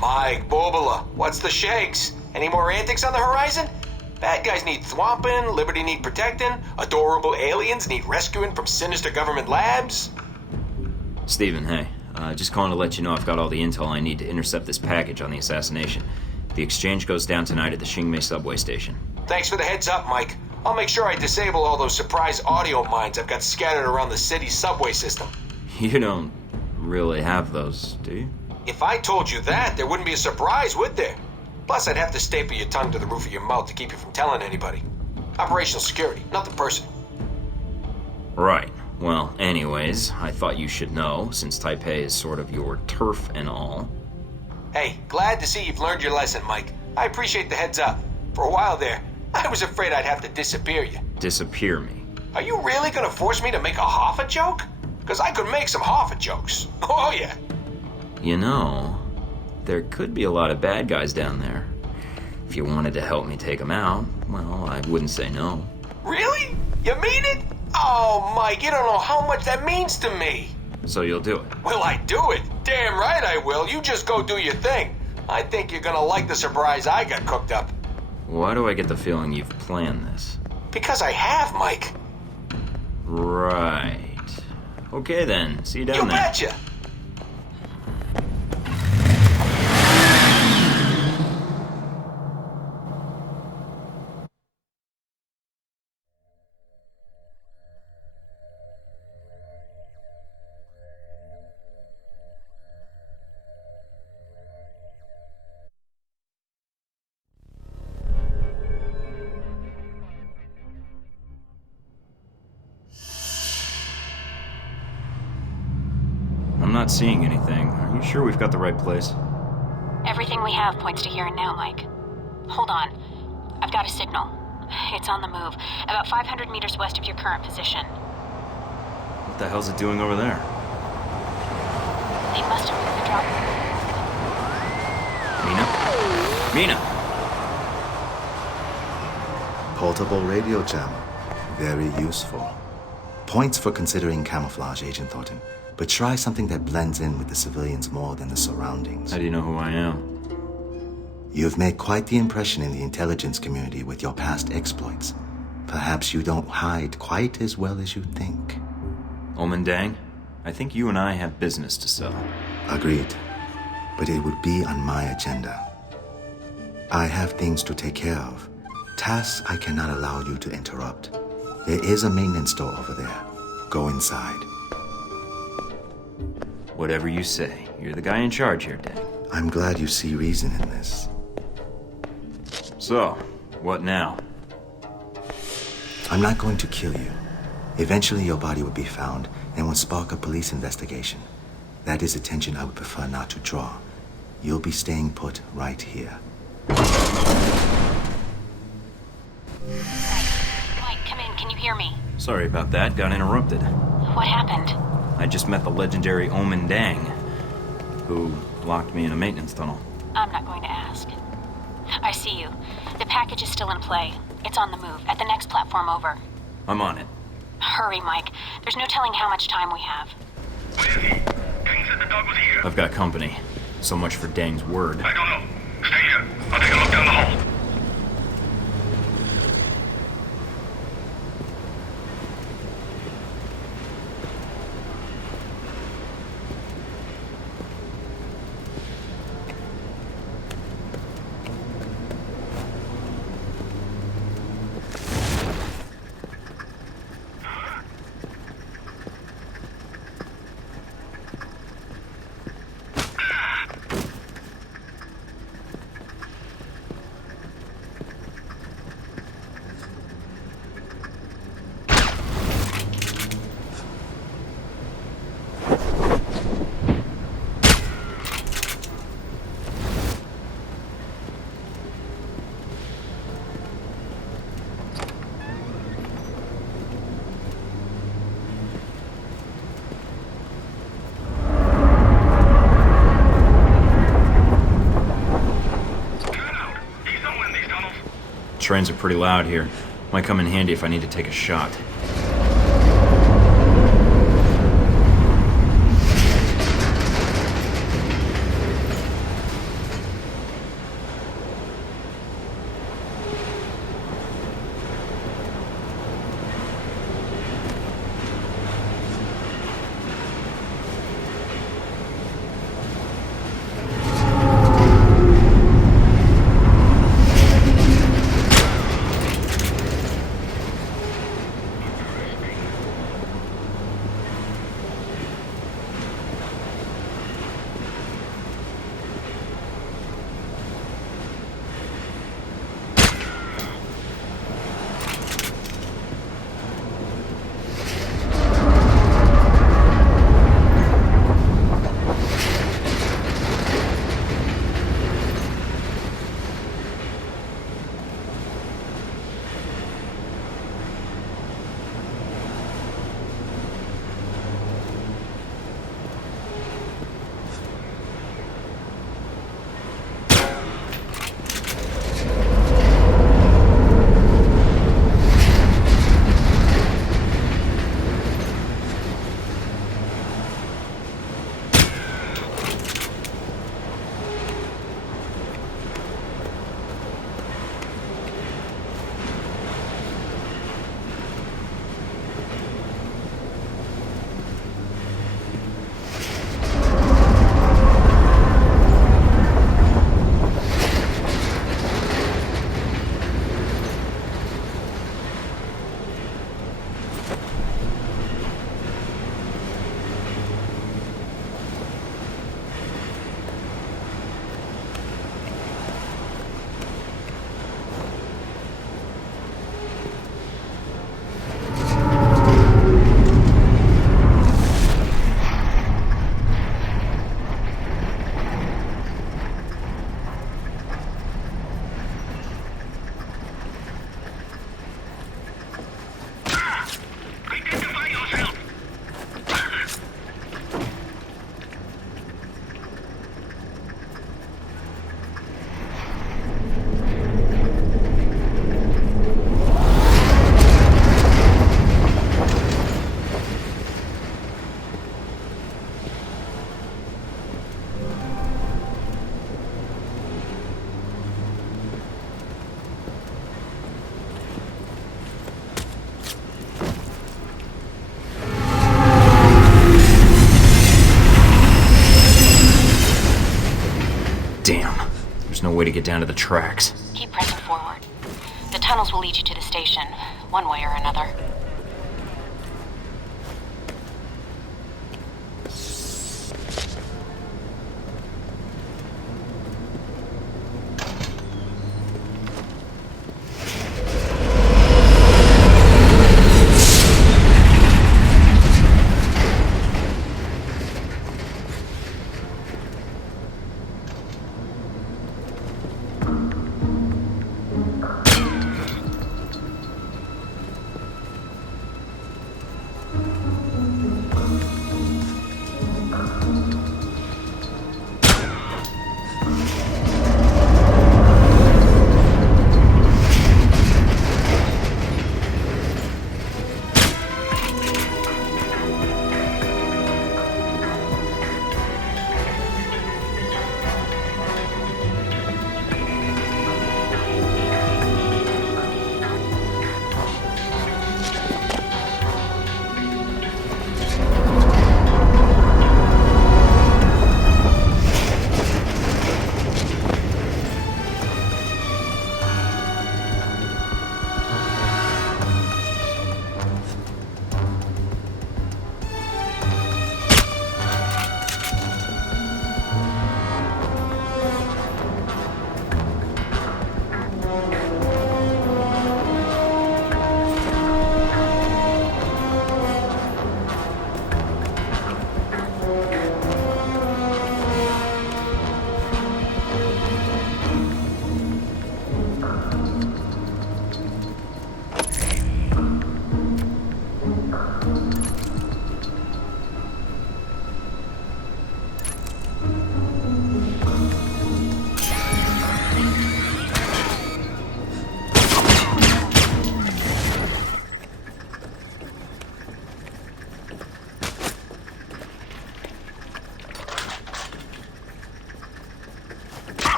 Mike, Bobula, what's the shakes? Any more antics on the horizon? Bad guys need thwomping, liberty need protecting, adorable aliens need rescuing from sinister government labs. Steven, hey. Just calling to let you know I've got all the intel I need to intercept this package on the assassination. The exchange goes down tonight at the Xingmei subway station. Thanks for the heads up, Mike. I'll make sure I disable all those surprise audio mines I've got scattered around the city's subway system. You don't really have those, do you? If I told you that, there wouldn't be a surprise, would there? Plus, I'd have to staple your tongue to the roof of your mouth to keep you from telling anybody. Operational security, nothing personal. Right. Well, anyways, I thought you should know, since Taipei is sort of your turf and all. Hey, glad to see you've learned your lesson, Mike. I appreciate the heads up. For a while there, I was afraid I'd have to disappear you. Disappear me? Are you really gonna force me to make a Hoffa joke? Because I could make some Hoffa jokes. Oh, yeah. You know, there could be a lot of bad guys down there. If you wanted to help me take them out, well, I wouldn't say no. Really? You mean it? Oh, Mike, you don't know how much that means to me. So you'll do it? Will I do it? Damn right I will. You just go do your thing. I think you're gonna like the surprise I got cooked up. Why do I get the feeling you've planned this? Because I have, Mike. Right. Okay then, see you down there. You betcha! I'm not seeing anything. Are you sure we've got the right place? Everything we have points to here and now, Mike. Hold on. I've got a signal. It's on the move, about 500 meters west of your current position. What the hell's it doing over there? They must have moved the drop. Mina? Portable radio jammer. Very useful. Points for considering camouflage, Agent Thornton. But try something that blends in with the civilians more than the surroundings. How do you know who I am? You've made quite the impression in the intelligence community with your past exploits. Perhaps you don't hide quite as well as you think. Omendang, I think you and I have business to sell. Agreed. But it would be on my agenda. I have things to take care of. Tasks I cannot allow you to interrupt. There is a maintenance store over there. Go inside. Whatever you say. You're the guy in charge here, Dang. I'm glad you see reason in this. So, what now? I'm not going to kill you. Eventually your body will be found and will spark a police investigation. That is attention I would prefer not to draw. You'll be staying put right here. Mike, come in. Can you hear me? Sorry about that. Got interrupted. What happened? I just met the legendary Omendang, who locked me in a maintenance tunnel. I'm not going to ask. I see you. The package is still in play. It's on the move, at the next platform over. I'm on it. Hurry, Mike. There's no telling how much time we have. Where is he? Dang said the dog was here. I've got company. So much for Dang's word. I don't know. Stay here. I'll take a look down the hall. Trains are pretty loud here. Might come in handy if I need to take a shot. way to get down to the tracks. Keep pressing forward. The tunnels will lead you to the station, one way or another.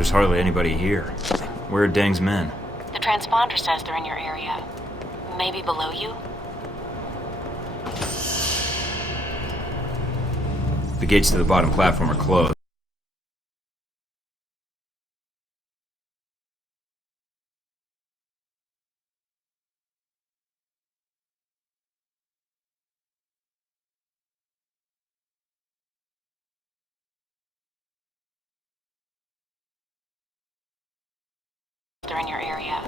There's hardly anybody here. Where are Deng's men? The transponder says they're in your area. Maybe below you? The gates to the bottom platform are closed. They're in your area.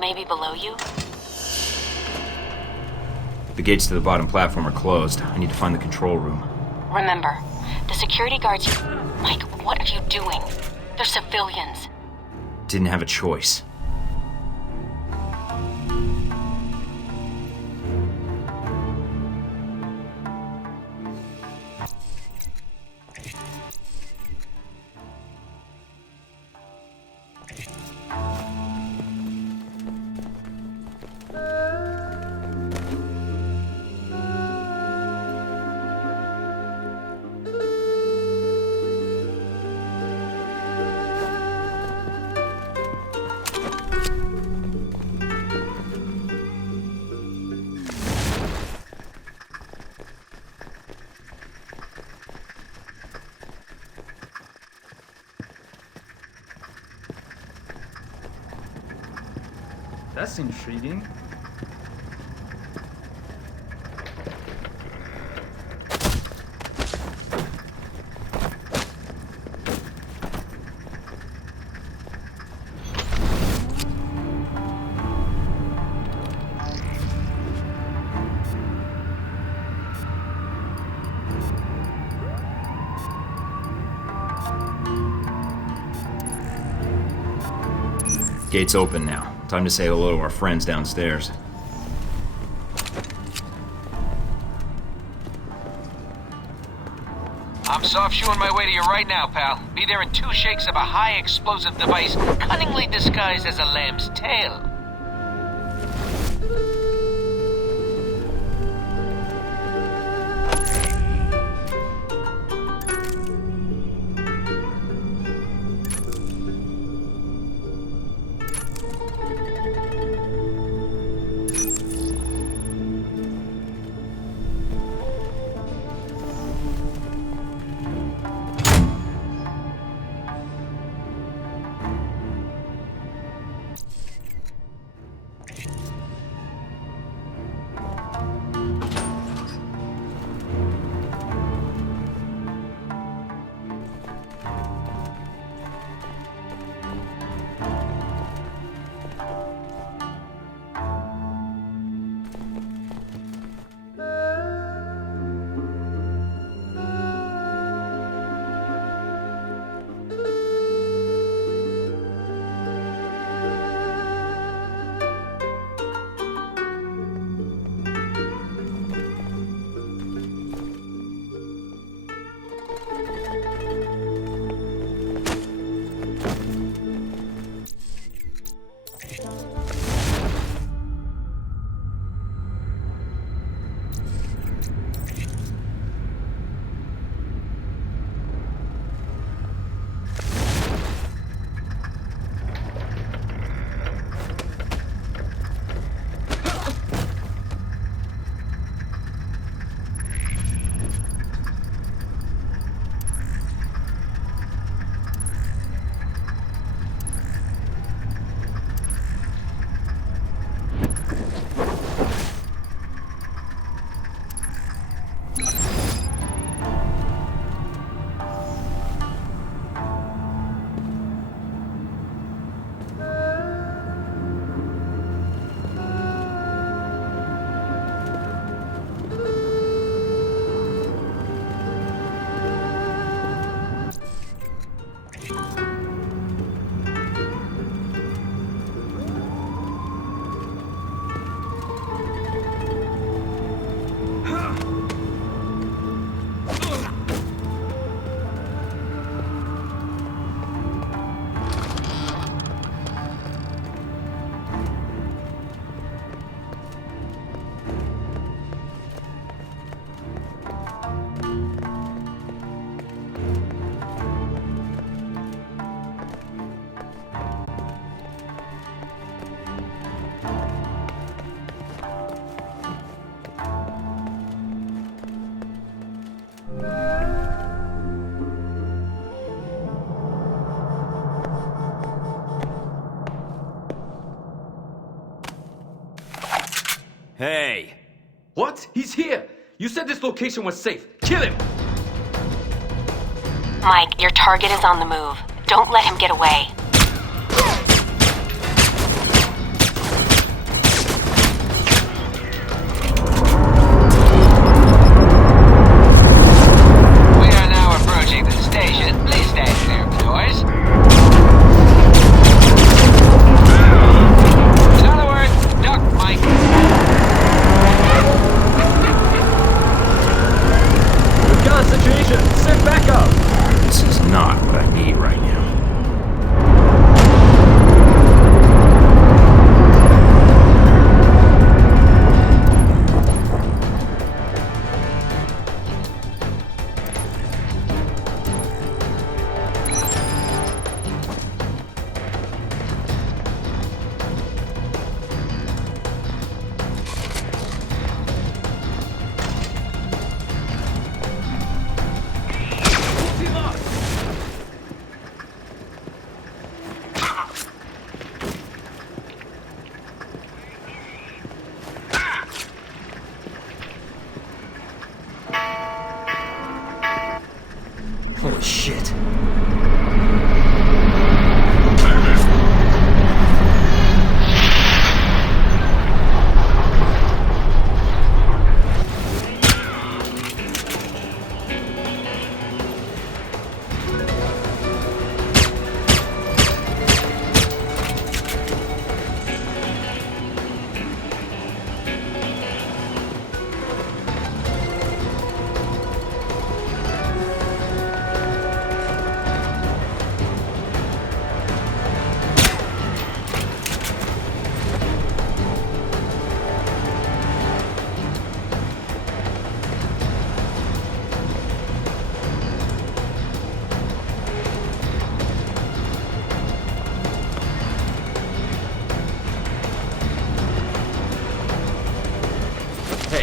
Maybe below you? The gates to the bottom platform are closed. I need to find the control room. Remember, the security guards... Mike, what are you doing? They're civilians. Didn't have a choice. That's intriguing. Gate's open now. Time to say hello to our friends downstairs. I'm soft shoeing my way to you right now, pal. Be there in 2 shakes of a high explosive device cunningly disguised as a lamb's tail. Hey! What? He's here! You said this location was safe. Kill him! Mike, your target is on the move. Don't let him get away. We are now approaching the station. Please stay clear of the doors. In other words, duck, Mike. We've got a situation! Send backup! This is not what I need right now.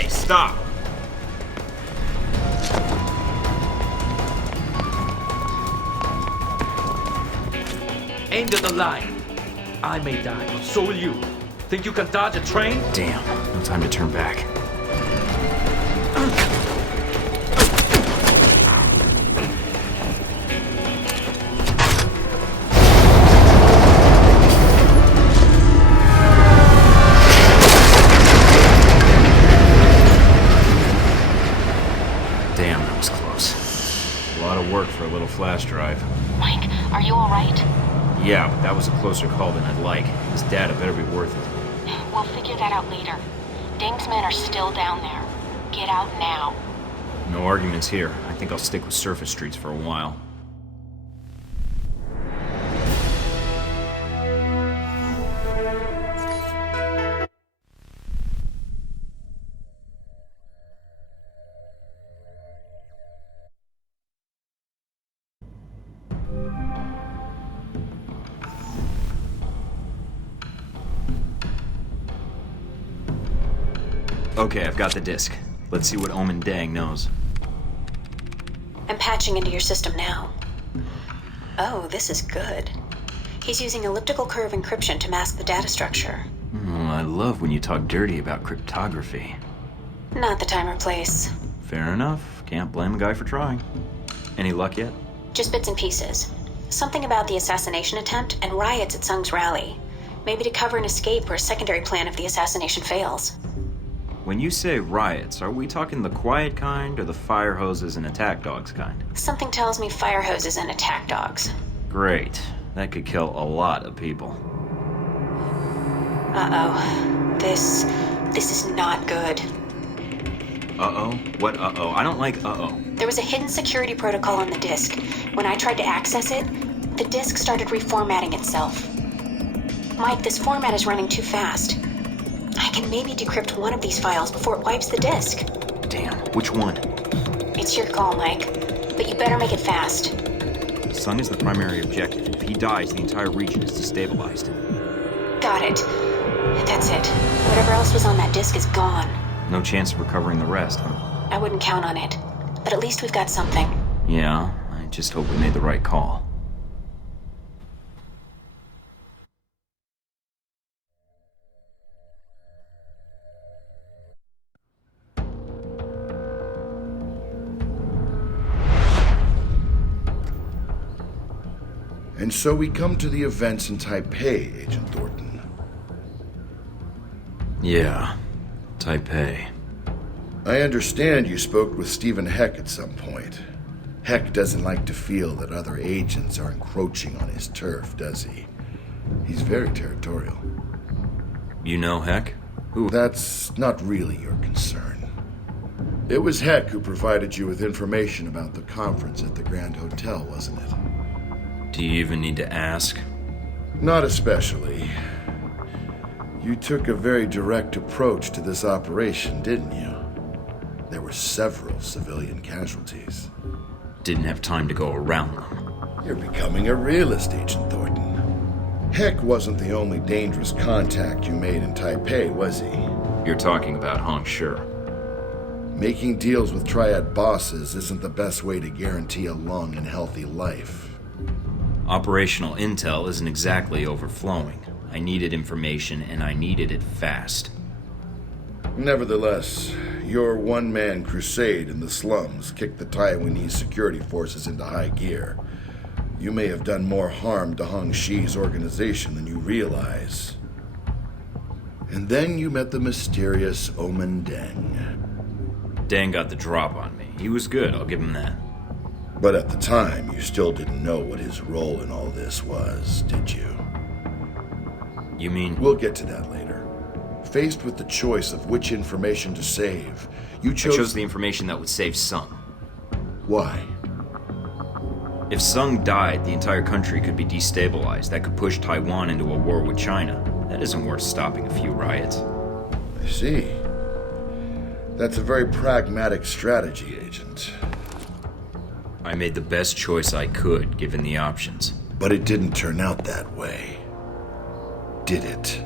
Hey, stop! End of the line. I may die, but so will you. Think you can dodge a train? Damn, no time to turn back. Damn, that was close. A lot of work for a little flash drive. Mike, are you alright? Yeah, but that was a closer call than I'd like. This data better be worth it. We'll figure that out later. Deng's men are still down there. Get out now. No arguments here. I think I'll stick with surface streets for a while. Okay, I've got the disc. Let's see what Omen Deng knows. I'm patching into your system now. Oh, this is good. He's using elliptical curve encryption to mask the data structure. I love when you talk dirty about cryptography. Not the time or place. Fair enough. Can't blame a guy for trying. Any luck yet? Just bits and pieces. Something about the assassination attempt and riots at Sung's rally. Maybe to cover an escape or a secondary plan if the assassination fails. When you say riots, are we talking the quiet kind or the fire hoses and attack dogs kind? Something tells me fire hoses and attack dogs. Great. That could kill a lot of people. Uh-oh. This is not good. Uh-oh? What uh-oh? I don't like uh-oh. There was a hidden security protocol on the disk. When I tried to access it, the disk started reformatting itself. Mike, this format is running too fast. I can maybe decrypt one of these files before it wipes the disk. Damn, which one? It's your call, Mike. But you better make it fast. Sung is the primary objective. If he dies, the entire region is destabilized. Got it. That's it. Whatever else was on that disk is gone. No chance of recovering the rest, huh? I wouldn't count on it. But at least we've got something. Yeah, I just hope we made the right call. And so we come to the events in Taipei, Agent Thornton. Yeah, Taipei. I understand you spoke with Stephen Heck at some point. Heck doesn't like to feel that other agents are encroaching on his turf, does he? He's very territorial. You know Heck? Who? That's not really your concern. It was Heck who provided you with information about the conference at the Grand Hotel, wasn't it? Do you even need to ask? Not especially. You took a very direct approach to this operation, didn't you? There were several civilian casualties. Didn't have time to go around them. You're becoming a realist, Agent Thornton. Heck wasn't the only dangerous contact you made in Taipei, was he? You're talking about Hong Shi. Making deals with triad bosses isn't the best way to guarantee a long and healthy life. Operational intel isn't exactly overflowing. I needed information, and I needed it fast. Nevertheless, your one-man crusade in the slums kicked the Taiwanese security forces into high gear. You may have done more harm to Hong Shi's organization than you realize. And then you met the mysterious Omen Deng. Deng got the drop on me. He was good, I'll give him that. But at the time, you still didn't know what his role in all this was, did you? You mean... We'll get to that later. Faced with the choice of which information to save, you I chose the information that would save Sung. Why? If Sung died, the entire country could be destabilized. That could push Taiwan into a war with China. That isn't worth stopping a few riots. I see. That's a very pragmatic strategy, Agent. I made the best choice I could, given the options. But it didn't turn out that way, did it?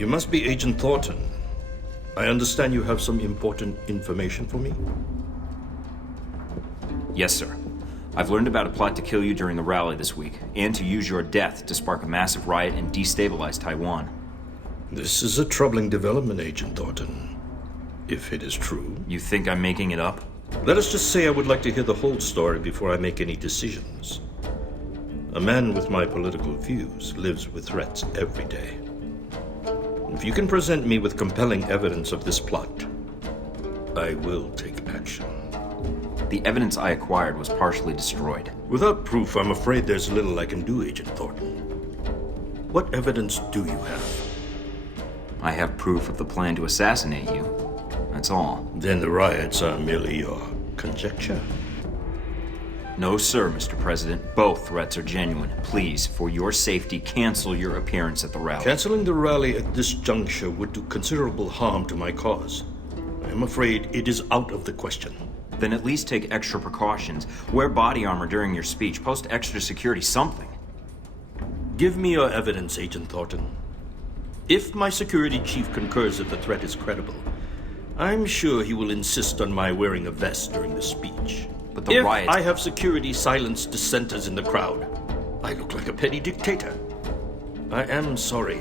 You must be Agent Thornton. I understand you have some important information for me? Yes, sir. I've learned about a plot to kill you during the rally this week, and to use your death to spark a massive riot and destabilize Taiwan. This is a troubling development, Agent Thornton. If it is true. You think I'm making it up? Let us just say I would like to hear the whole story before I make any decisions. A man with my political views lives with threats every day. If you can present me with compelling evidence of this plot, I will take action. The evidence I acquired was partially destroyed. Without proof, I'm afraid there's little I can do, Agent Thornton. What evidence do you have? I have proof of the plan to assassinate you. That's all. Then the riots are merely your conjecture? No, sir, Mr. President. Both threats are genuine. Please, for your safety, cancel your appearance at the rally. Canceling the rally at this juncture would do considerable harm to my cause. I am afraid it is out of the question. Then at least take extra precautions. Wear body armor during your speech. Post extra security, something. Give me your evidence, Agent Thornton. If my security chief concurs that the threat is credible, I'm sure he will insist on my wearing a vest during the speech. But the if riots... I have security silence dissenters in the crowd, I look like a petty dictator. I am sorry,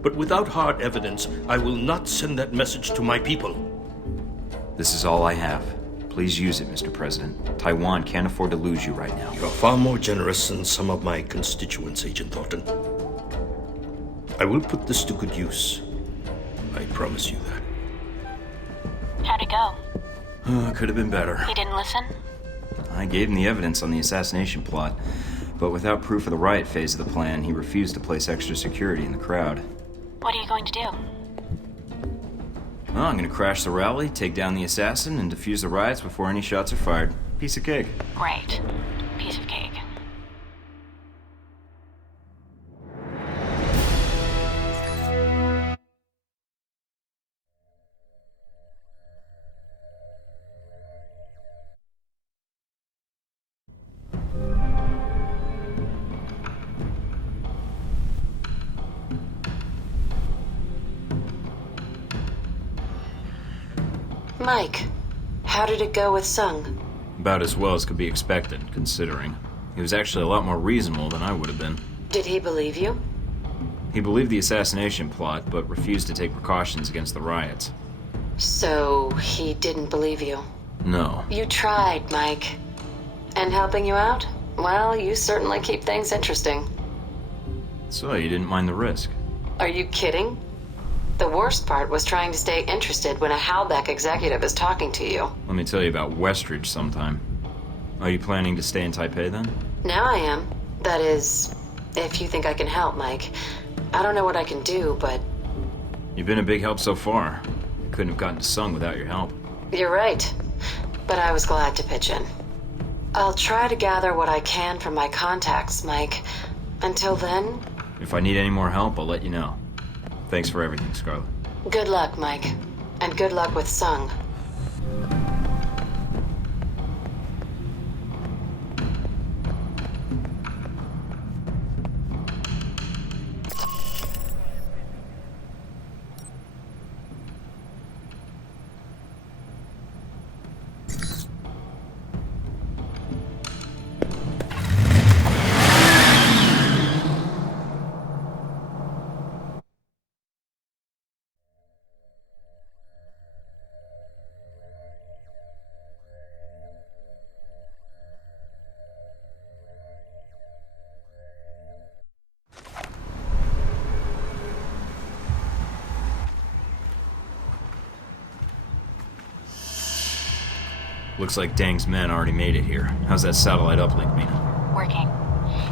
but without hard evidence, I will not send that message to my people. This is all I have. Please use it, Mr. President. Taiwan can't afford to lose you right now. You are far more generous than some of my constituents, Agent Thornton. I will put this to good use. I promise you that. How'd it go? Could have been better. He didn't listen? I gave him the evidence on the assassination plot, but without proof of the riot phase of the plan, he refused to place extra security in the crowd. What are you going to do? Well, I'm gonna crash the rally, take down the assassin, and defuse the riots before any shots are fired. Piece of cake. Great. Piece of cake. Mike, how did it go with Sung? About as well as could be expected, considering. He was actually a lot more reasonable than I would have been. Did he believe you? He believed the assassination plot, but refused to take precautions against the riots. So, he didn't believe you? No. You tried, Mike. And helping you out? Well, you certainly keep things interesting. So, you didn't mind the risk? Are you kidding? The worst part was trying to stay interested when a Halbeck executive is talking to you. Let me tell you about Westridge sometime. Are you planning to stay in Taipei then? Now I am. That is, if you think I can help, Mike. I don't know what I can do, but... You've been a big help so far. I couldn't have gotten to Sung without your help. You're right. But I was glad to pitch in. I'll try to gather what I can from my contacts, Mike. Until then... If I need any more help, I'll let you know. Thanks for everything, Scarlet. Good luck, Mike. And good luck with Sung. Looks like Dang's men already made it here. How's that satellite uplink, Mina? Working.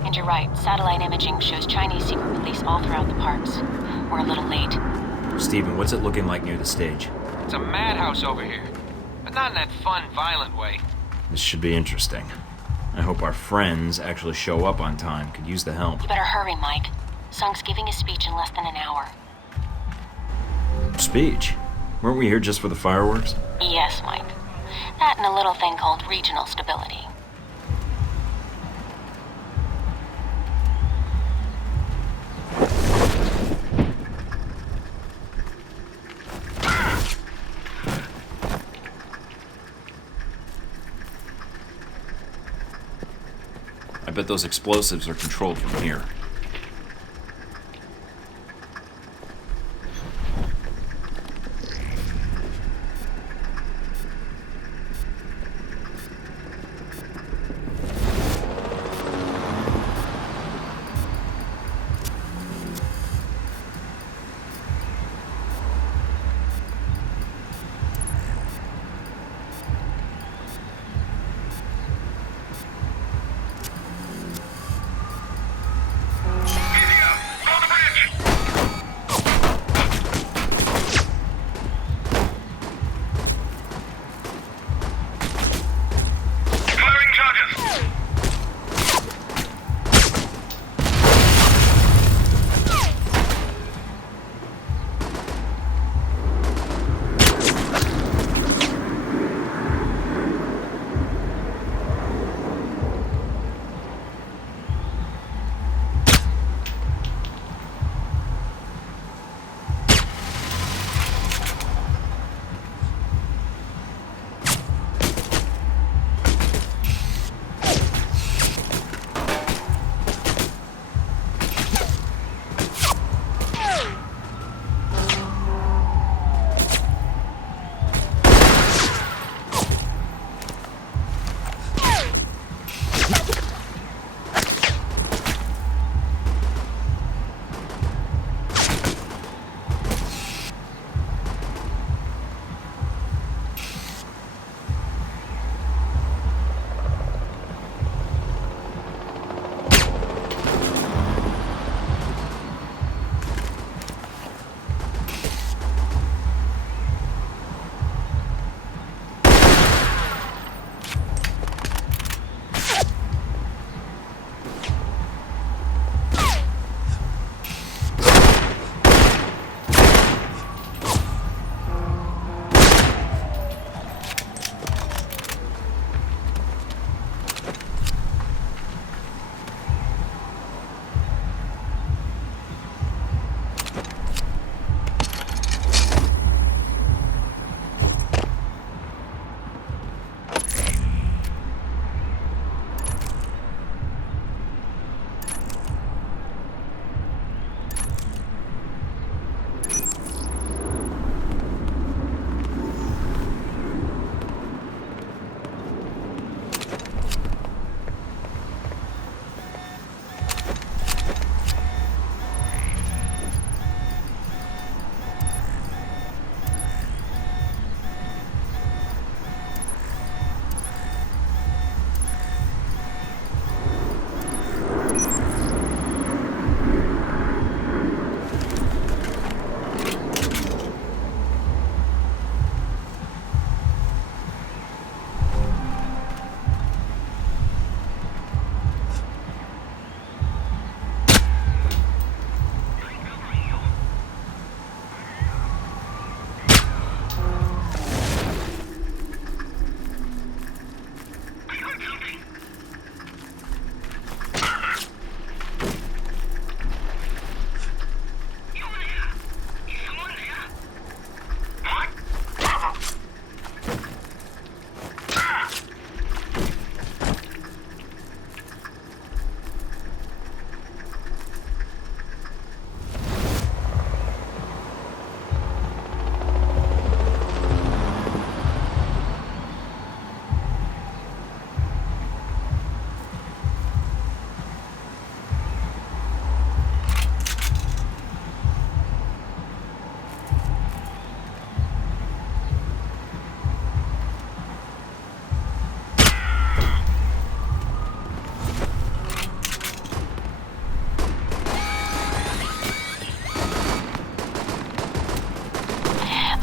And you're right, satellite imaging shows Chinese secret police all throughout the parks. We're a little late. Steven, what's it looking like near the stage? It's a madhouse over here. But not in that fun, violent way. This should be interesting. I hope our friends actually show up on time. Could use the help. You better hurry, Mike. Sung's giving his speech in less than an hour. Speech? Weren't we here just for the fireworks? Yes, Mike. That and a little thing called regional stability. I bet those explosives are controlled from here.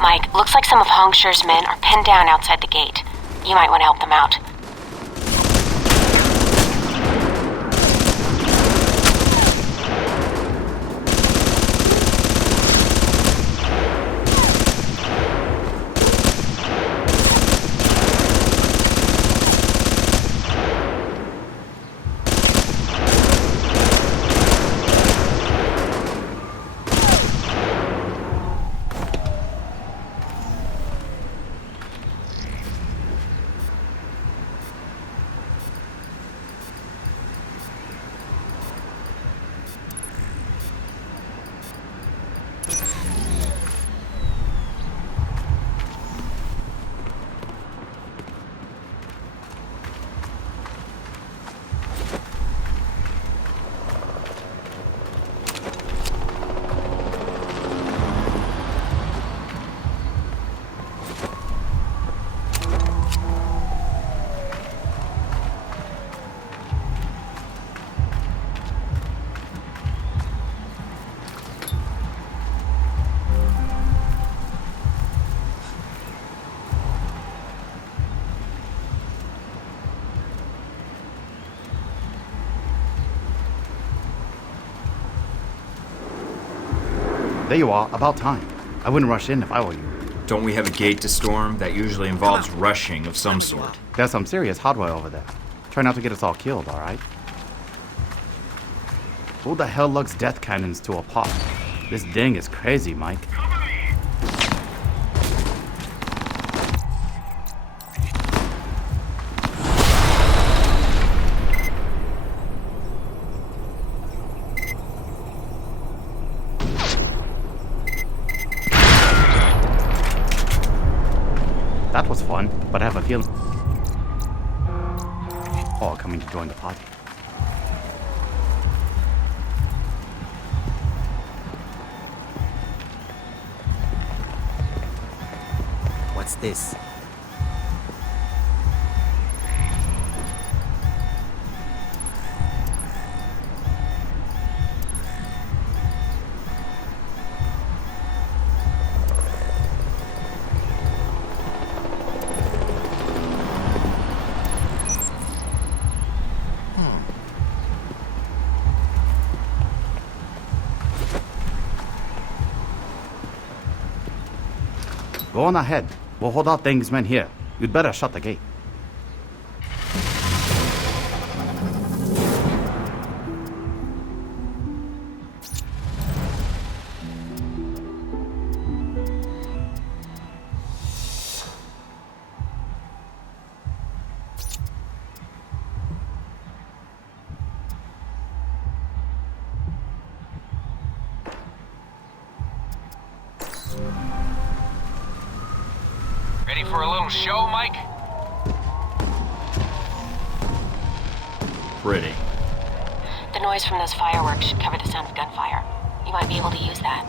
Mike, looks like some of Hongshu's men are pinned down outside the gate. You might want to help them out. There you are, about time. I wouldn't rush in if I were you. Don't we have a gate to storm? That usually involves rushing of some sort. There's some serious hardware over there. Try not to get us all killed, alright? Who the hell lugs death cannons to a pot? This ding is crazy, Mike. That was fun, but I have a feeling all coming to join the party. What's this? Go on ahead. We'll hold out Deng's men here. You'd better shut the gate. Ready for a little show, Mike? Pretty. The noise from those fireworks should cover the sound of gunfire. You might be able to use that.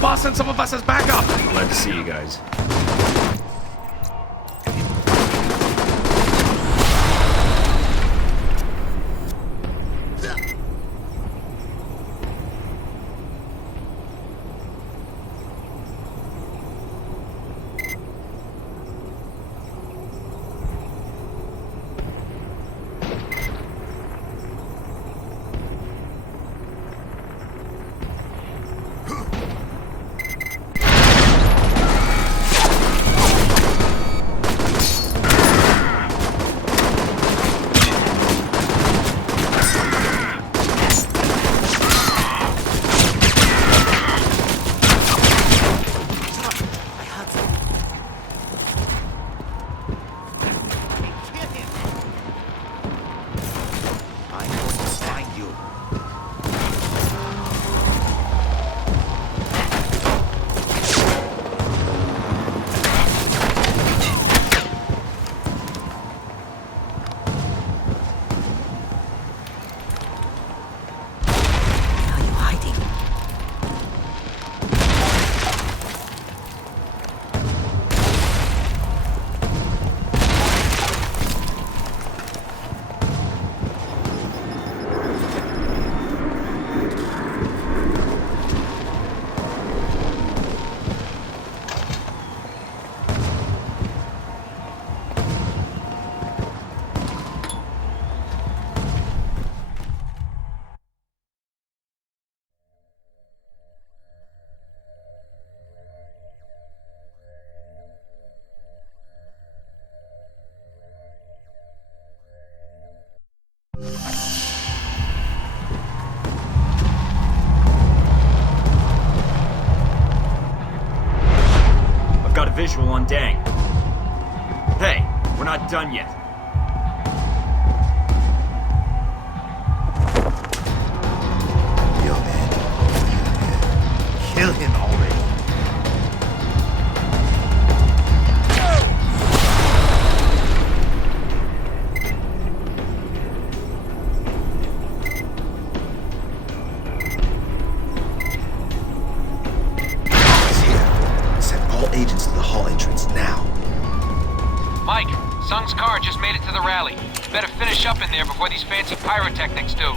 boss sent some of us as backup. Glad to see you guys. Visual on Dang. Hey, we're not done yet. Yo, man. Kill him already. Sung's car just made it to the rally. Better finish up in there before these fancy pyrotechnics do.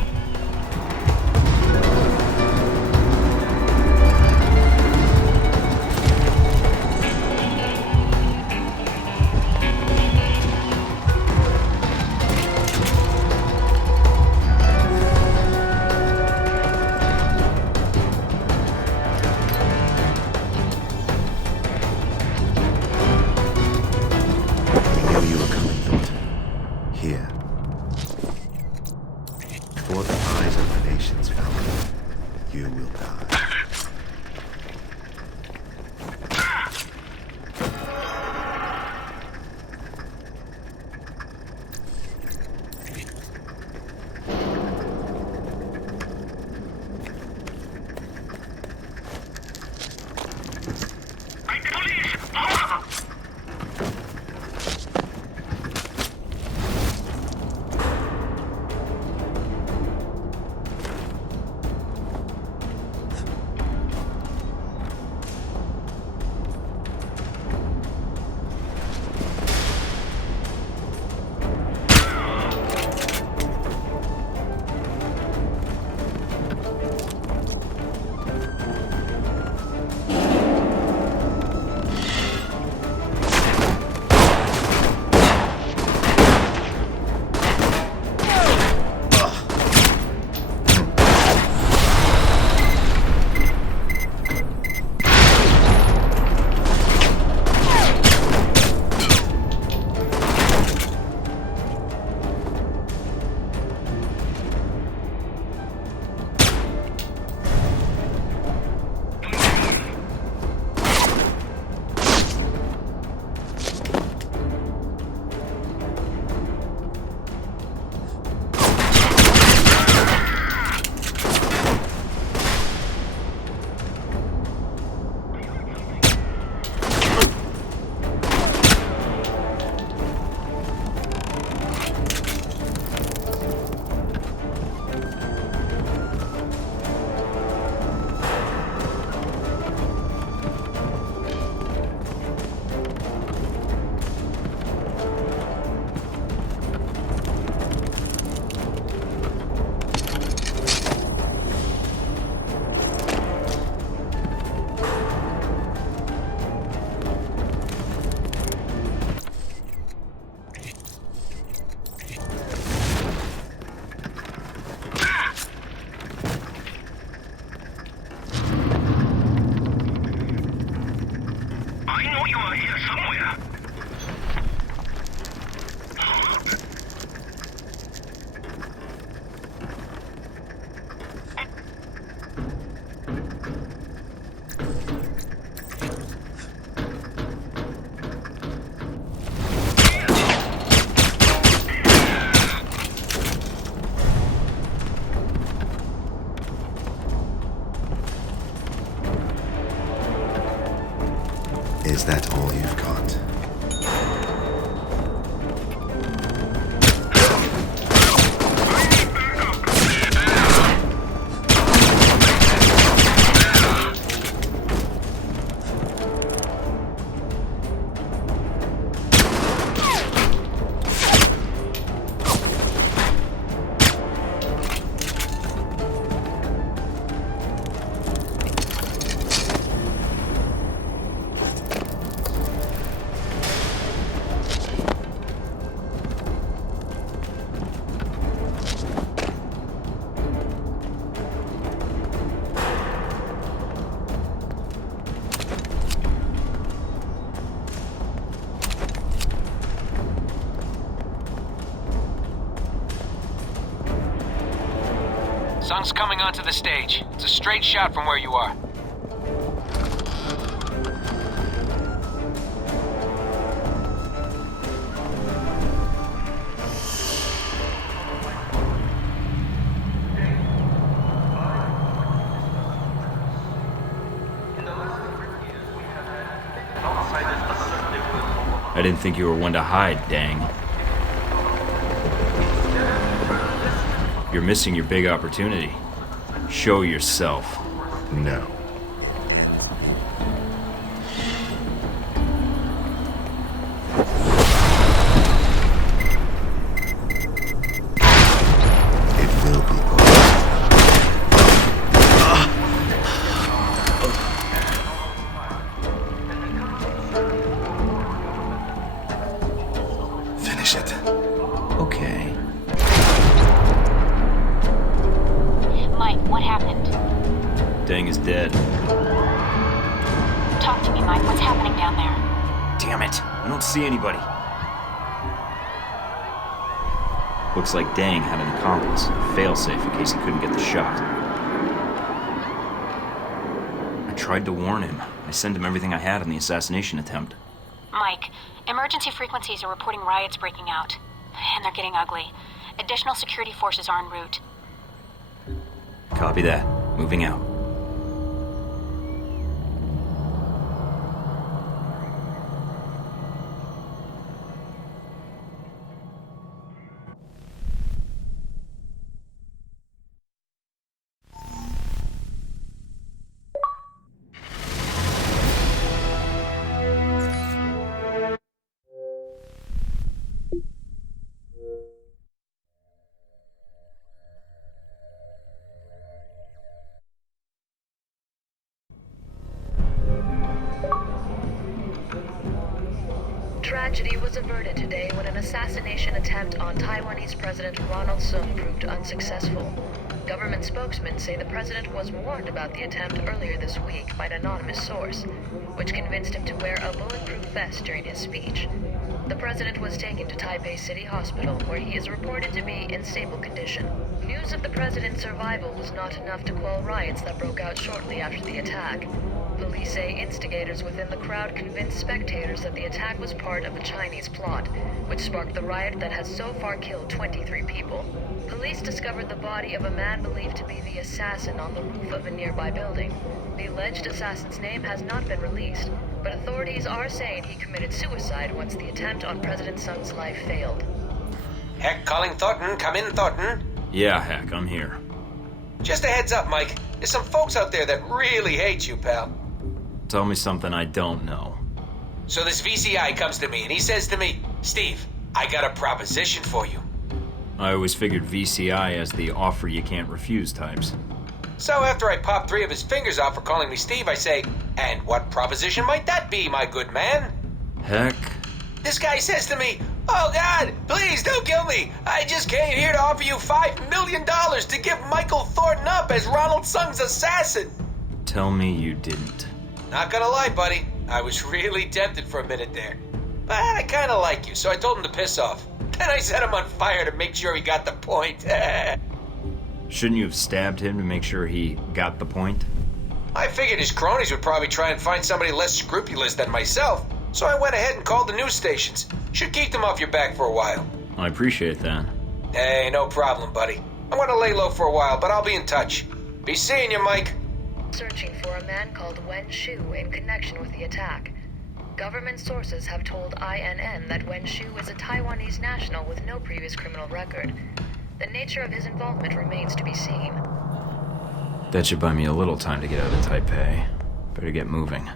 Is that all you've got? Sun's coming onto the stage. It's a straight shot from where you are. I didn't think you were one to hide, dang. You're missing your big opportunity. Show yourself. No. It will be over. Finish it. Okay. Mike, what happened? Dang is dead. Talk to me, Mike. What's happening down there? Damn it. I don't see anybody. Looks like Dang had an accomplice. Failsafe in case he couldn't get the shot. I tried to warn him. I sent him everything I had on the assassination attempt. Mike, emergency frequencies are reporting riots breaking out. And they're getting ugly. Additional security forces are en route. Copy that. Moving out. Tragedy was averted today when an assassination attempt on Taiwanese President Ronald Sung proved unsuccessful. Government spokesmen say the president was warned about the attempt earlier this week by an anonymous source, which convinced him to wear a bulletproof vest during his speech. The president was taken to Taipei City Hospital, where he is reported to be in stable condition. News of the president's survival was not enough to quell riots that broke out shortly after the attack. Police say instigators within the crowd convinced spectators that the attack was part of a Chinese plot, which sparked the riot that has so far killed 23 people. Police discovered the body of a man believed to be the assassin on the roof of a nearby building. The alleged assassin's name has not been released, but authorities are saying he committed suicide once the attempt on President Sung's life failed. Heck, calling Thornton. Come in, Thornton. Yeah, Heck, I'm here. Just a heads up, Mike. There's some folks out there that really hate you, pal. Tell me something I don't know. So this VCI comes to me and he says to me, Steve, I got a proposition for you. I always figured VCI as the offer you can't refuse types. So after I pop 3 of his fingers off for calling me Steve, I say, and what proposition might that be, my good man? Heck. This guy says to me, oh God, please don't kill me. I just came here to offer you $5 million to give Michael Thorton up as Ronald Sung's assassin. Tell me you didn't. Not gonna lie, buddy. I was really tempted for a minute there. But I kinda like you, so I told him to piss off. Then I set him on fire to make sure he got the point. Shouldn't you have stabbed him to make sure he got the point? I figured his cronies would probably try and find somebody less scrupulous than myself, so I went ahead and called the news stations. Should keep them off your back for a while. I appreciate that. Hey, no problem, buddy. I'm gonna lay low for a while, but I'll be in touch. Be seeing you, Mike. Searching for a man called Wen Shu in connection with the attack. Government sources have told INN that Wen Shu is a Taiwanese national with no previous criminal record. The nature of his involvement remains to be seen. That should buy me a little time to get out of Taipei. Better get moving.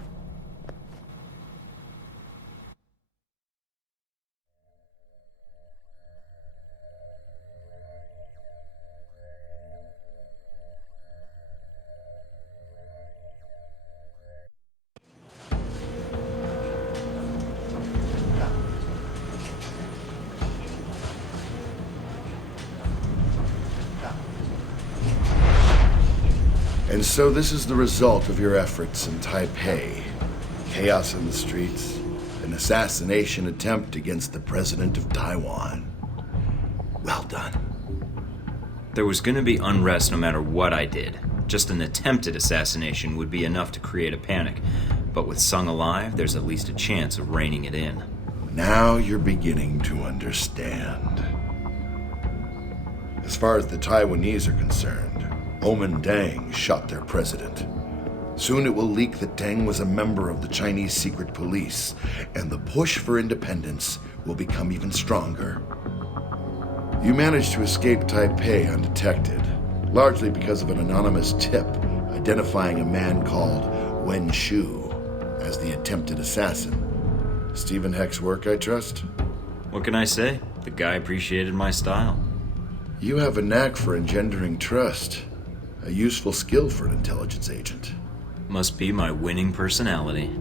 And so this is the result of your efforts in Taipei. Chaos in the streets, an assassination attempt against the president of Taiwan. Well done. There was gonna be unrest no matter what I did. Just an attempted assassination would be enough to create a panic. But with Sung alive, there's at least a chance of reining it in. Now you're beginning to understand. As far as the Taiwanese are concerned, Omen Deng shot their president. Soon it will leak that Deng was a member of the Chinese secret police, and the push for independence will become even stronger. You managed to escape Taipei undetected, largely because of an anonymous tip identifying a man called Wen Shu as the attempted assassin. Stephen Heck's work, I trust? What can I say? The guy appreciated my style. You have a knack for engendering trust. A useful skill for an intelligence agent. Must be my winning personality.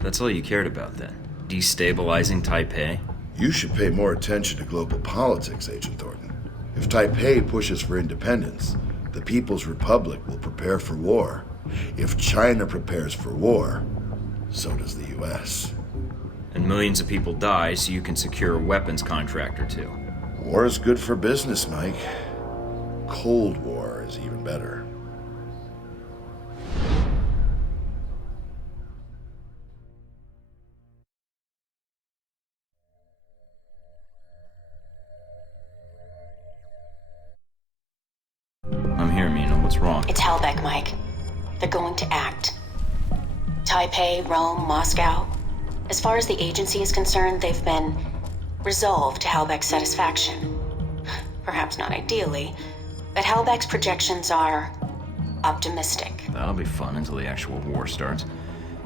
That's all you cared about then? Destabilizing Taipei? You should pay more attention to global politics, Agent Thornton. If Taipei pushes for independence, the People's Republic will prepare for war. If China prepares for war, so does the US. And millions of people die so you can secure a weapons contract or two. War is good for business, Mike. Cold War is even better. I'm here, Mina. What's wrong? It's Halbeck, Mike. They're going to act. Taipei, Rome, Moscow. As far as the agency is concerned, they've been resolved to Halbeck's satisfaction. Perhaps not ideally, but Halbeck's projections are optimistic. That'll be fun until the actual war starts.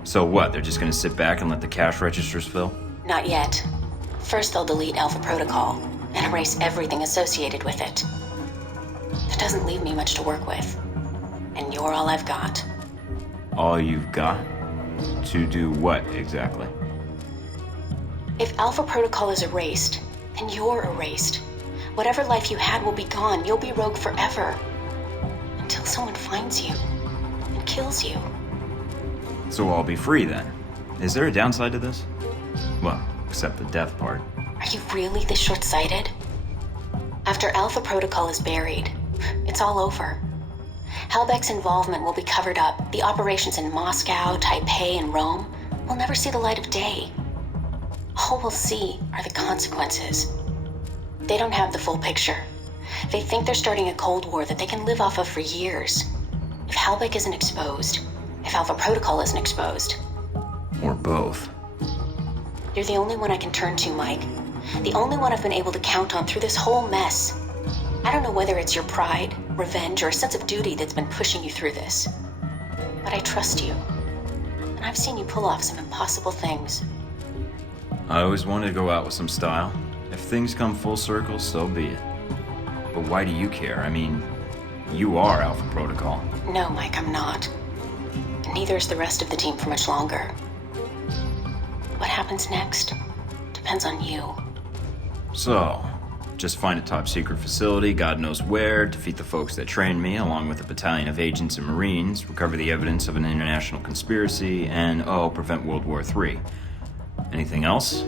So what, they're just gonna sit back and let the cash registers fill? Not yet. First they'll delete Alpha Protocol and erase everything associated with it. That doesn't leave me much to work with. And you're all I've got. All you've got? To do what, exactly? If Alpha Protocol is erased, then you're erased. Whatever life you had will be gone. You'll be rogue forever. Until someone finds you and kills you. So I'll be free then. Is there a downside to this? Well, except the death part. Are you really this short-sighted? After Alpha Protocol is buried, it's all over. Halbeck's involvement will be covered up. The operations in Moscow, Taipei, and Rome will never see the light of day. All we'll see are the consequences. They don't have the full picture. They think they're starting a Cold War that they can live off of for years. If Halbeck isn't exposed, if Alpha Protocol isn't exposed. Or both. You're the only one I can turn to, Mike. The only one I've been able to count on through this whole mess. I don't know whether it's your pride, revenge, or a sense of duty that's been pushing you through this. But I trust you. And I've seen you pull off some impossible things. I always wanted to go out with some style. If things come full circle, so be it. But why do you care? I mean, you are Alpha Protocol. No, Mike, I'm not. And neither is the rest of the team for much longer. What happens next depends on you. So, just find a top secret facility, God knows where, defeat the folks that trained me, along with a battalion of agents and Marines, recover the evidence of an international conspiracy, and, prevent World War III. Anything else?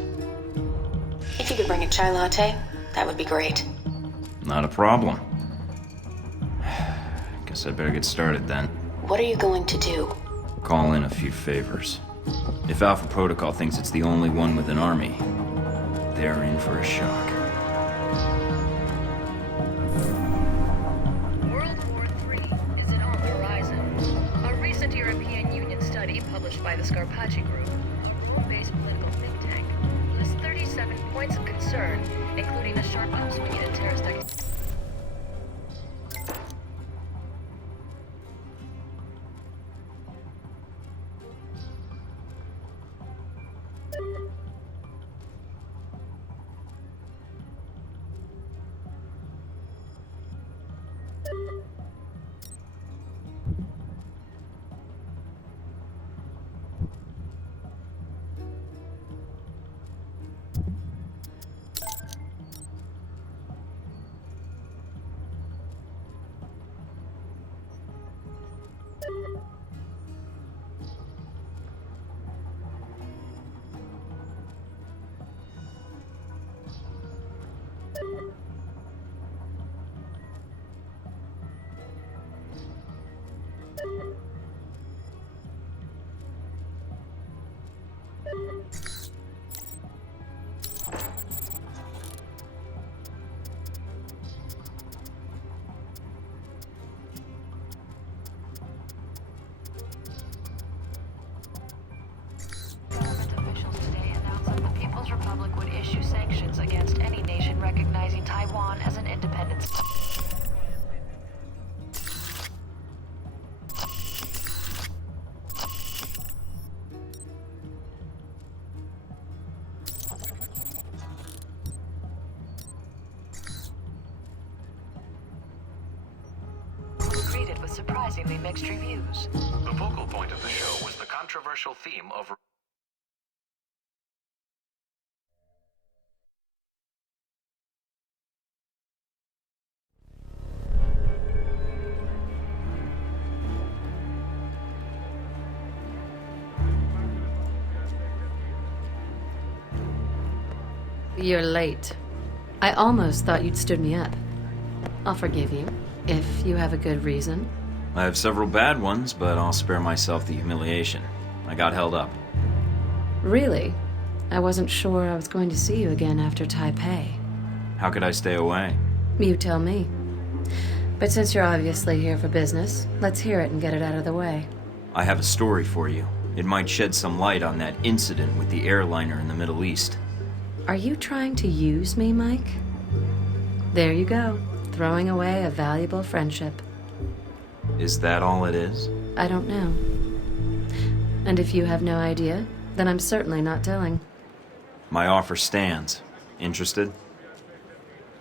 If you could bring a chai latte, that would be great. Not a problem. Guess I'd better get started then. What are you going to do? Call in a few favors. If Alpha Protocol thinks it's the only one with an army, they're in for a shock. World War III is on the horizon. A recent European Union study published by the Scarpacci Group political think tank, lists 37 points of concern, including a sharp upswing in terrorist activity. Republic would issue sanctions against any nation recognizing Taiwan as an independent state. Greeted with surprisingly mixed reviews. The focal point of the show was the controversial theme of You're late. I almost thought you'd stood me up. I'll forgive you, if you have a good reason. I have several bad ones, but I'll spare myself the humiliation. I got held up. Really? I wasn't sure I was going to see you again after Taipei. How could I stay away? You tell me. But since you're obviously here for business, let's hear it and get it out of the way. I have a story for you. It might shed some light on that incident with the airliner in the Middle East. Are you trying to use me, Mike? There you go, throwing away a valuable friendship. Is that all it is? I don't know. And if you have no idea, then I'm certainly not telling. My offer stands. Interested?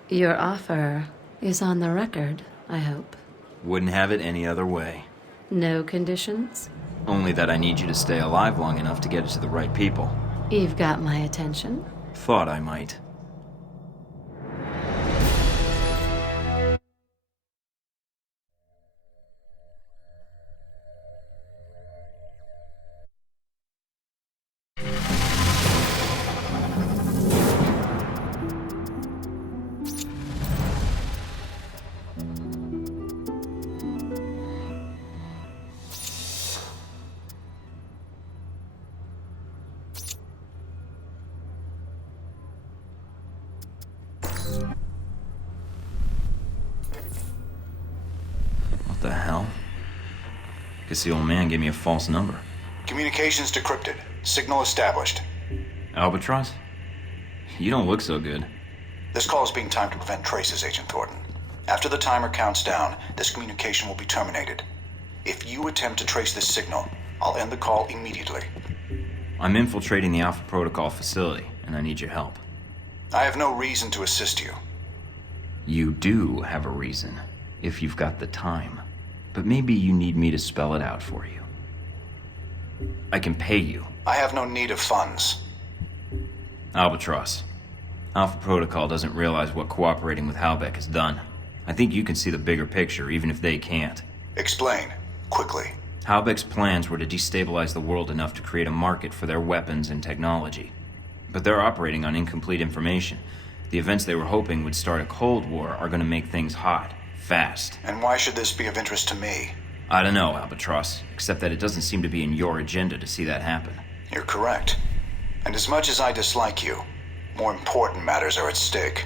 Your offer is on the record, I hope. Wouldn't have it any other way. No conditions? Only that I need you to stay alive long enough to get it to the right people. You've got my attention. Thought I might. What the hell? Guess the old man gave me a false number. Communications decrypted. Signal established. Albatross? You don't look so good. This call is being timed to prevent traces, Agent Thornton. After the timer counts down, this communication will be terminated. If you attempt to trace this signal, I'll end the call immediately. I'm infiltrating the Alpha Protocol facility, and I need your help. I have no reason to assist you. You do have a reason, if you've got the time. But maybe you need me to spell it out for you. I can pay you. I have no need of funds. Albatross. Alpha Protocol doesn't realize what cooperating with Halbeck has done. I think you can see the bigger picture, even if they can't. Explain, quickly. Halbeck's plans were to destabilize the world enough to create a market for their weapons and technology. But they're operating on incomplete information. The events they were hoping would start a Cold War are going to make things hot, fast. And why should this be of interest to me? I don't know, Albatross, except that it doesn't seem to be in your agenda to see that happen. You're correct. And as much as I dislike you, more important matters are at stake.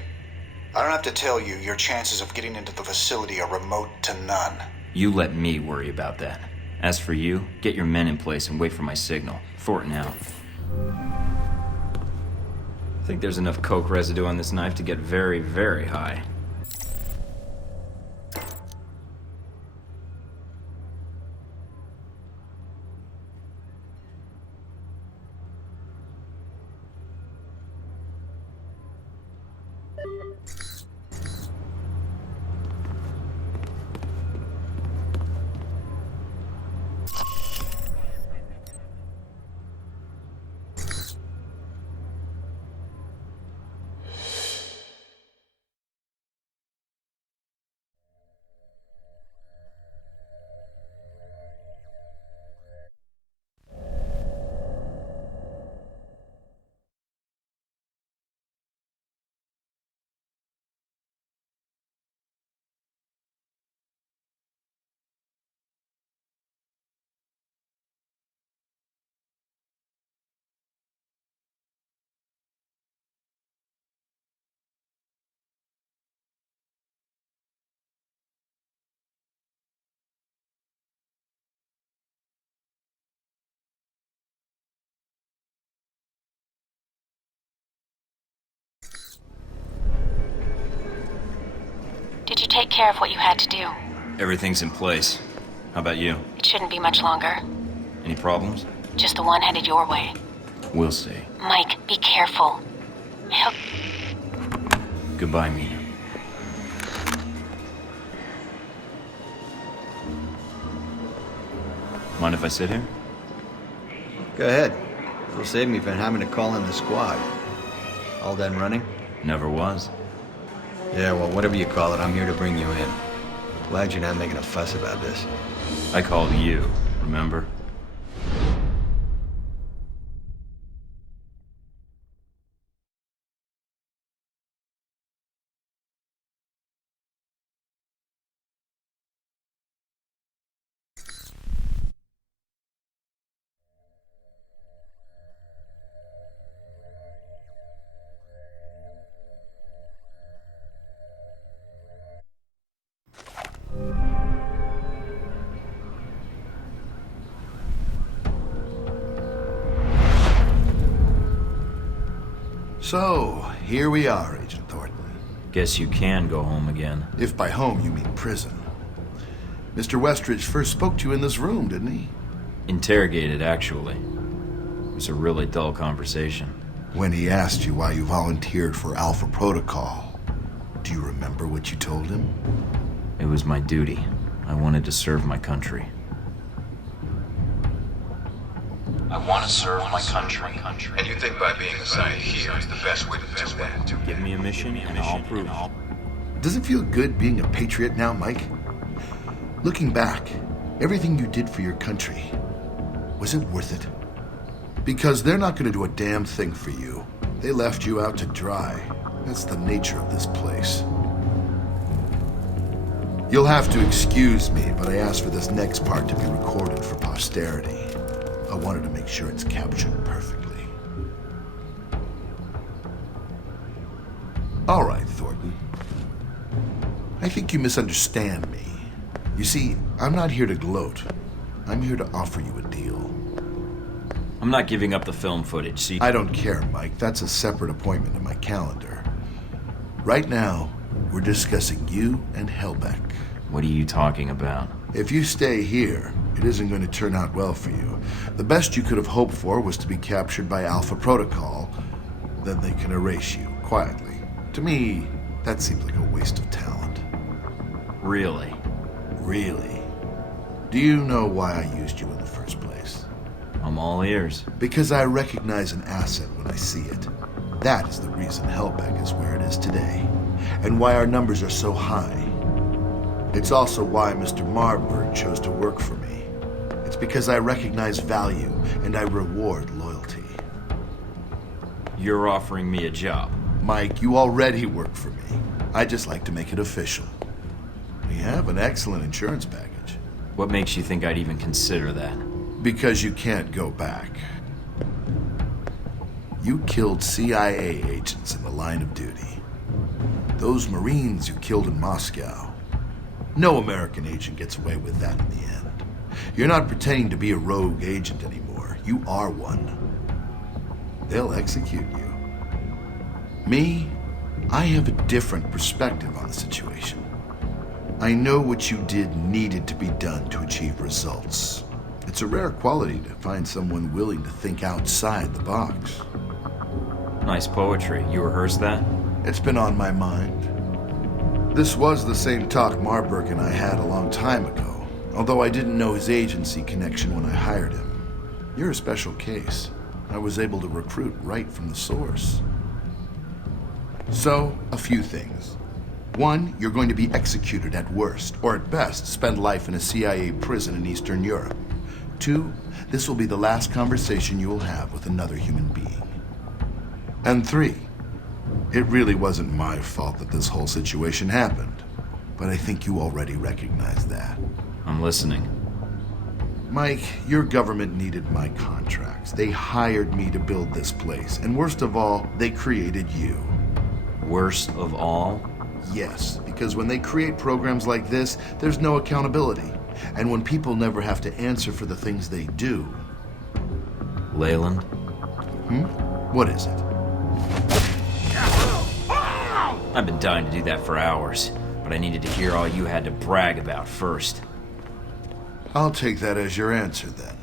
I don't have to tell you, your chances of getting into the facility are remote to none. You let me worry about that. As for you, get your men in place and wait for my signal. Thornton out. I think there's enough coke residue on this knife to get very, very high. Did you take care of what you had to do? Everything's in place. How about you? It shouldn't be much longer. Any problems? Just the one headed your way. We'll see. Mike, be careful. Help. Goodbye, Mina. Mind if I sit here? Go ahead. It'll save me from having to call in the squad. All done running? Never was. Yeah, well, whatever you call it, I'm here to bring you in. Glad you're not making a fuss about this. I called you, remember? So, here we are, Agent Thorton. Guess you can go home again. If by home you mean prison. Mr. Westridge first spoke to you in this room, didn't he? Interrogated, actually. It was a really dull conversation. When he asked you why you volunteered for Alpha Protocol, do you remember what you told him? It was my duty. I wanted to serve my country. I want to serve my country. And you think by being assigned here is the best way to do that? Give me a mission and I'll prove it. Does it feel good being a patriot now, Mike? Looking back, everything you did for your country, was it worth it? Because they're not going to do a damn thing for you. They left you out to dry. That's the nature of this place. You'll have to excuse me, but I asked for this next part to be recorded for posterity. I wanted to make sure it's captured perfectly. All right, Thornton. I think you misunderstand me. You see, I'm not here to gloat. I'm here to offer you a deal. I'm not giving up the film footage, see? I don't care, Mike. That's a separate appointment in my calendar. Right now, we're discussing you and Helbeck. What are you talking about? If you stay here, it isn't going to turn out well for you. The best you could have hoped for was to be captured by Alpha Protocol. Then they can erase you, quietly. To me, that seems like a waste of talent. Really? Really? Do you know why I used you in the first place? I'm all ears. Because I recognize an asset when I see it. That is the reason Helbeck is where it is today, and why our numbers are so high. It's also why Mr. Marburg chose to work for me. It's because I recognize value, and I reward loyalty. You're offering me a job. Mike, you already work for me. I just like to make it official. We have an excellent insurance package. What makes you think I'd even consider that? Because you can't go back. You killed CIA agents in the line of duty. Those Marines you killed in Moscow. No American agent gets away with that in the end. You're not pretending to be a rogue agent anymore. You are one. They'll execute you. Me, I have a different perspective on the situation. I know what you did needed to be done to achieve results. It's a rare quality to find someone willing to think outside the box. Nice poetry. You rehearsed that? It's been on my mind. This was the same talk Marburg and I had a long time ago, although I didn't know his agency connection when I hired him. You're a special case. I was able to recruit right from the source. So, a few things. One, you're going to be executed at worst, or at best, spend life in a CIA prison in Eastern Europe. Two, this will be the last conversation you will have with another human being. And three, it really wasn't my fault that this whole situation happened, but I think you already recognize that. I'm listening. Mike, your government needed my contracts. They hired me to build this place, and worst of all, they created you. Worst of all? Yes, because when they create programs like this, there's no accountability. And when people never have to answer for the things they do... Leyland? What is it? I've been dying to do that for hours, but I needed to hear all you had to brag about first. I'll take that as your answer, then.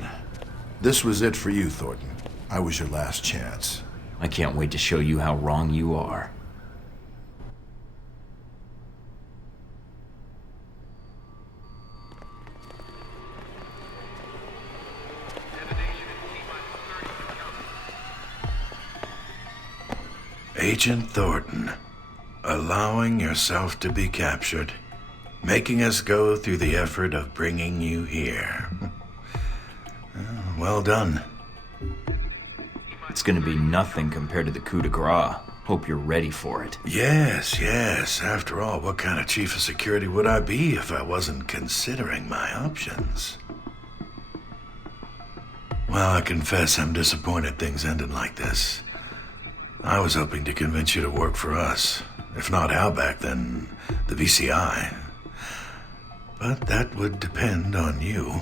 This was it for you, Thorton. I was your last chance. I can't wait to show you how wrong you are. Agent Thornton, allowing yourself to be captured, making us go through the effort of bringing you here. Well done. It's gonna be nothing compared to the coup de grace. Hope you're ready for it. Yes. After all, what kind of chief of security would I be if I wasn't considering my options? Well, I confess I'm disappointed things ended like this. I was hoping to convince you to work for us. If not Halbach, then the VCI. But that would depend on you.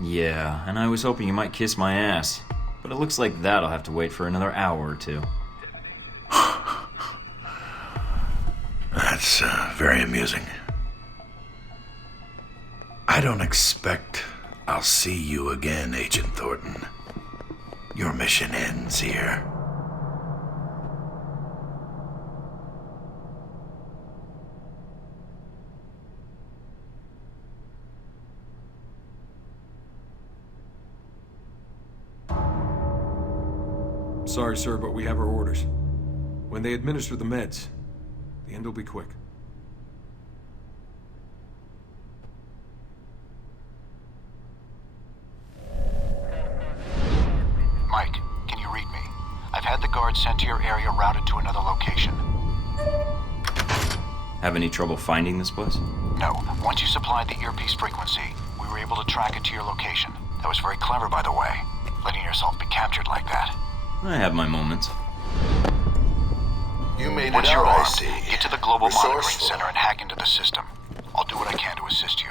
Yeah, and I was hoping you might kiss my ass. But it looks like that'll have to wait for another hour or two. That's very amusing. I don't expect I'll see you again, Agent Thornton. Your mission ends here. Sorry, sir, but we have our orders. When they administer the meds, the end will be quick. Mike, can you read me? I've had the guards sent to your area routed to another location. Have any trouble finding this place? No. Once you supplied the earpiece frequency, we were able to track it to your location. That was very clever, by the way, letting yourself be captured like that. I have my moments. You made it out, I see. Get to the Global Monitoring Center and hack into the system. I'll do what I can to assist you.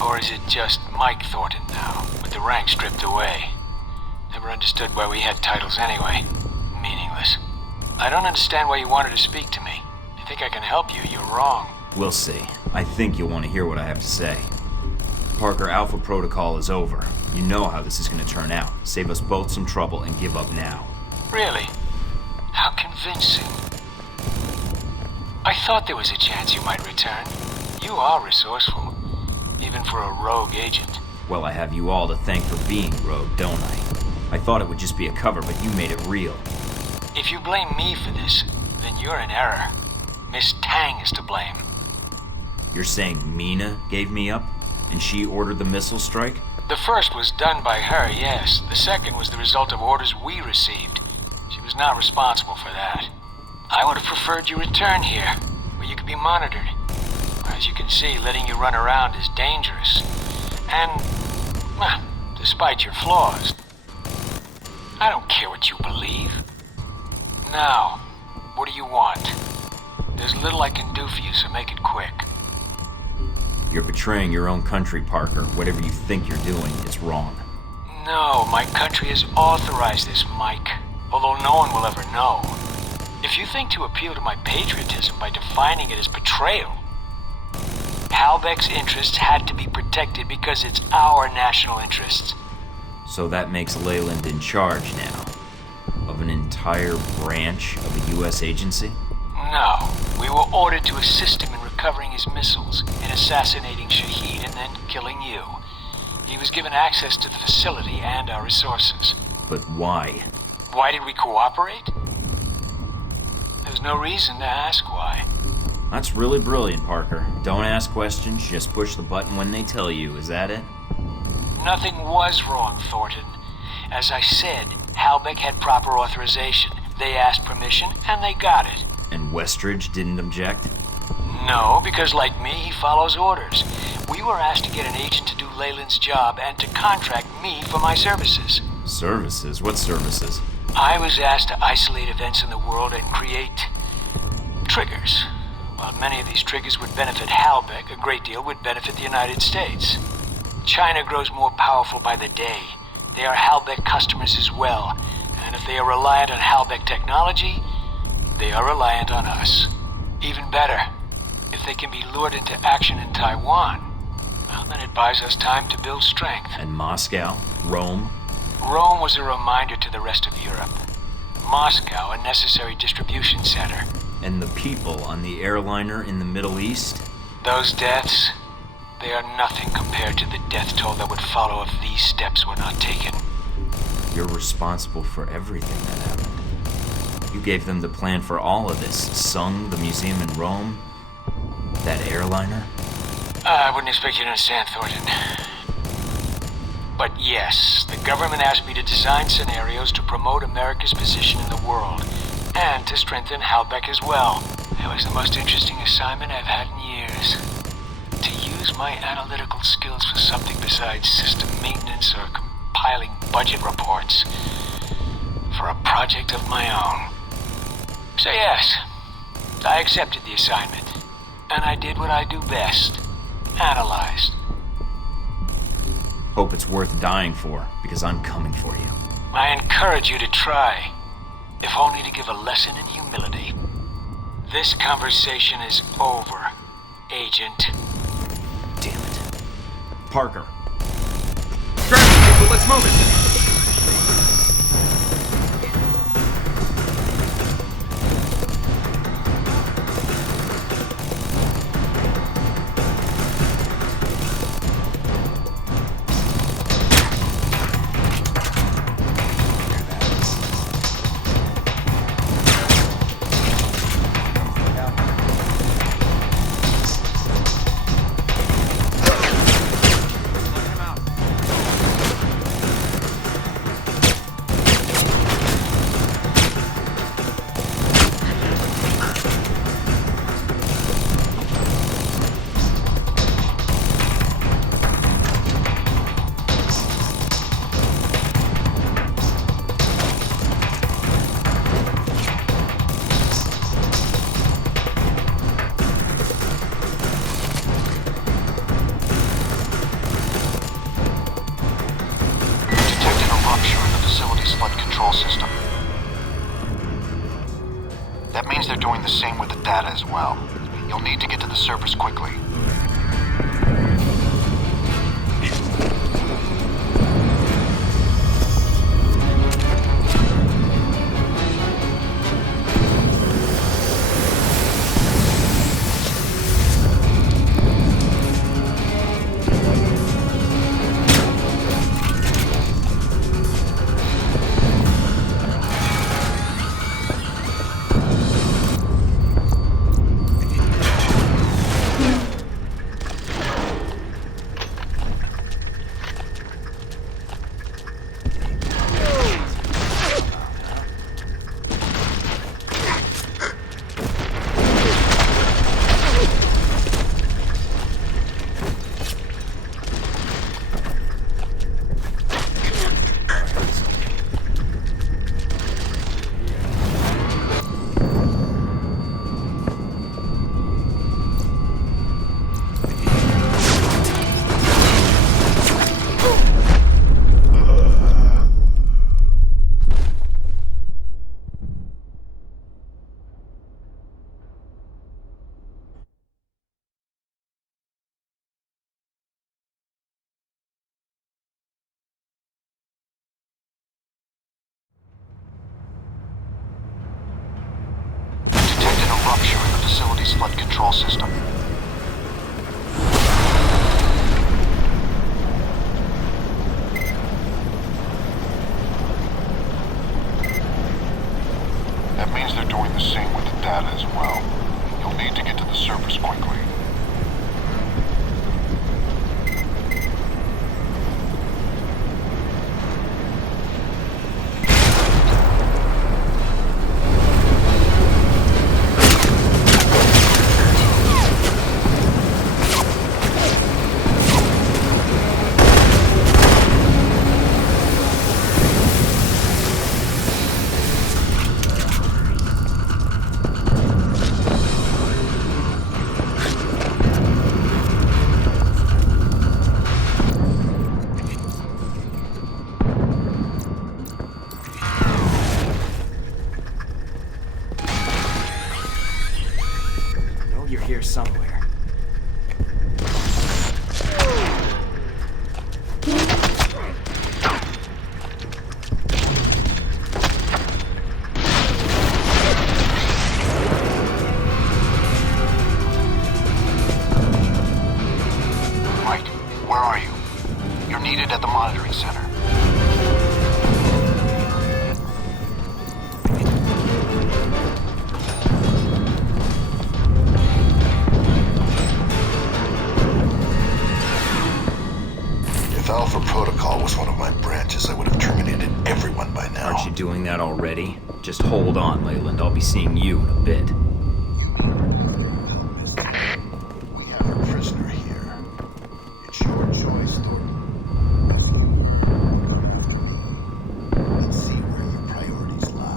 Or is it just Mike Thornton now, with the rank stripped away? Never understood why we had titles anyway. Meaningless. I don't understand why you wanted to speak to me. If you think I can help you, you're wrong. We'll see. I think you'll want to hear what I have to say. Parker, Alpha Protocol is over. You know how this is going to turn out. Save us both some trouble and give up now. Really? How convincing. I thought there was a chance you might return. You are resourceful, even for a rogue agent. Well, I have you all to thank for being rogue, don't I? I thought it would just be a cover, but you made it real. If you blame me for this, then you're in error. Miss Tang is to blame. You're saying Mina gave me up? And she ordered the missile strike? The first was done by her, yes. The second was the result of orders we received. She was not responsible for that. I would have preferred you return here, where you could be monitored. As you can see, letting you run around is dangerous. And, well, despite your flaws, I don't care what you believe. Now, what do you want? There's little I can do for you, so make it quick. You're betraying your own country, Parker. Whatever you think you're doing, it's wrong. No, my country has authorized this, Mike. Although no one will ever know. If you think to appeal to my patriotism by defining it as betrayal, Halbeck's interests had to be protected because it's our national interests. So that makes Leyland in charge now? Of an entire branch of a U.S. agency? No. We were ordered to assist him in recovering his missiles, in assassinating Shahid, and then killing you. He was given access to the facility and our resources. But why? Why did we cooperate? There's no reason to ask why. That's really brilliant, Parker. Don't ask questions, just push the button when they tell you. Is that it? Nothing was wrong, Thornton. As I said, Halbeck had proper authorization. They asked permission, and they got it. And Westridge didn't object? No, because like me, he follows orders. We were asked to get an agent to do Leyland's job and to contract me for my services. Services? What services? I was asked to isolate events in the world and create triggers. While many of these triggers would benefit Halbeck, a great deal would benefit the United States. China grows more powerful by the day. They are Halbeck customers as well, and if they are reliant on Halbeck technology, they are reliant on us. Even better, if they can be lured into action in Taiwan, well, then it buys us time to build strength. And Moscow? Rome? Rome was a reminder to the rest of Europe. Moscow, a necessary distribution center. And the people on the airliner in the Middle East? Those deaths, they are nothing compared to the death toll that would follow if these steps were not taken. You're responsible for everything that happened. You gave them the plan for all of this. Sung, the museum in Rome, that airliner. I wouldn't expect you to understand, Thornton. But yes, the government asked me to design scenarios to promote America's position in the world, and to strengthen Halbeck as well. It was the most interesting assignment I've had in years. To use my analytical skills for something besides system maintenance or compiling budget reports. For a project of my own. So yes, I accepted the assignment. And I did what I do best. Analyzed. Hope it's worth dying for, because I'm coming for you. I encourage you to try, if only to give a lesson in humility. This conversation is over, Agent. Damn it. Parker. People, let's move it! facility's flood control system. That means they're doing the same with the data as well. You'll need to get to the surface quickly. Rupture in the facility's flood control system. That means they're doing the same with the data as well. You'll need to get to the surface quickly. You're here somewhere. Right, where are you? You're needed at the monitoring center. If Alpha Protocol was one of my branches, I would have terminated everyone by now. Aren't you doing that already? Just hold on, Leyland. I'll be seeing you in a bit. We have a prisoner here. It's your choice, Thornton. Let's see where your priorities lie.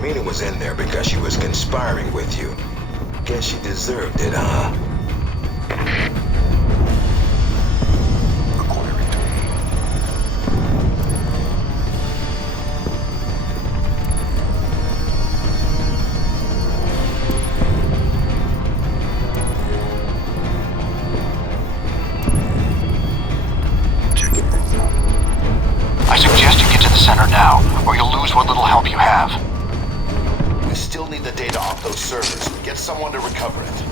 Mina was in there because she was conspiring with you. Guess she deserved it, huh? now, or you'll lose what little help you have. We still need the data off those servers. Get someone to recover it.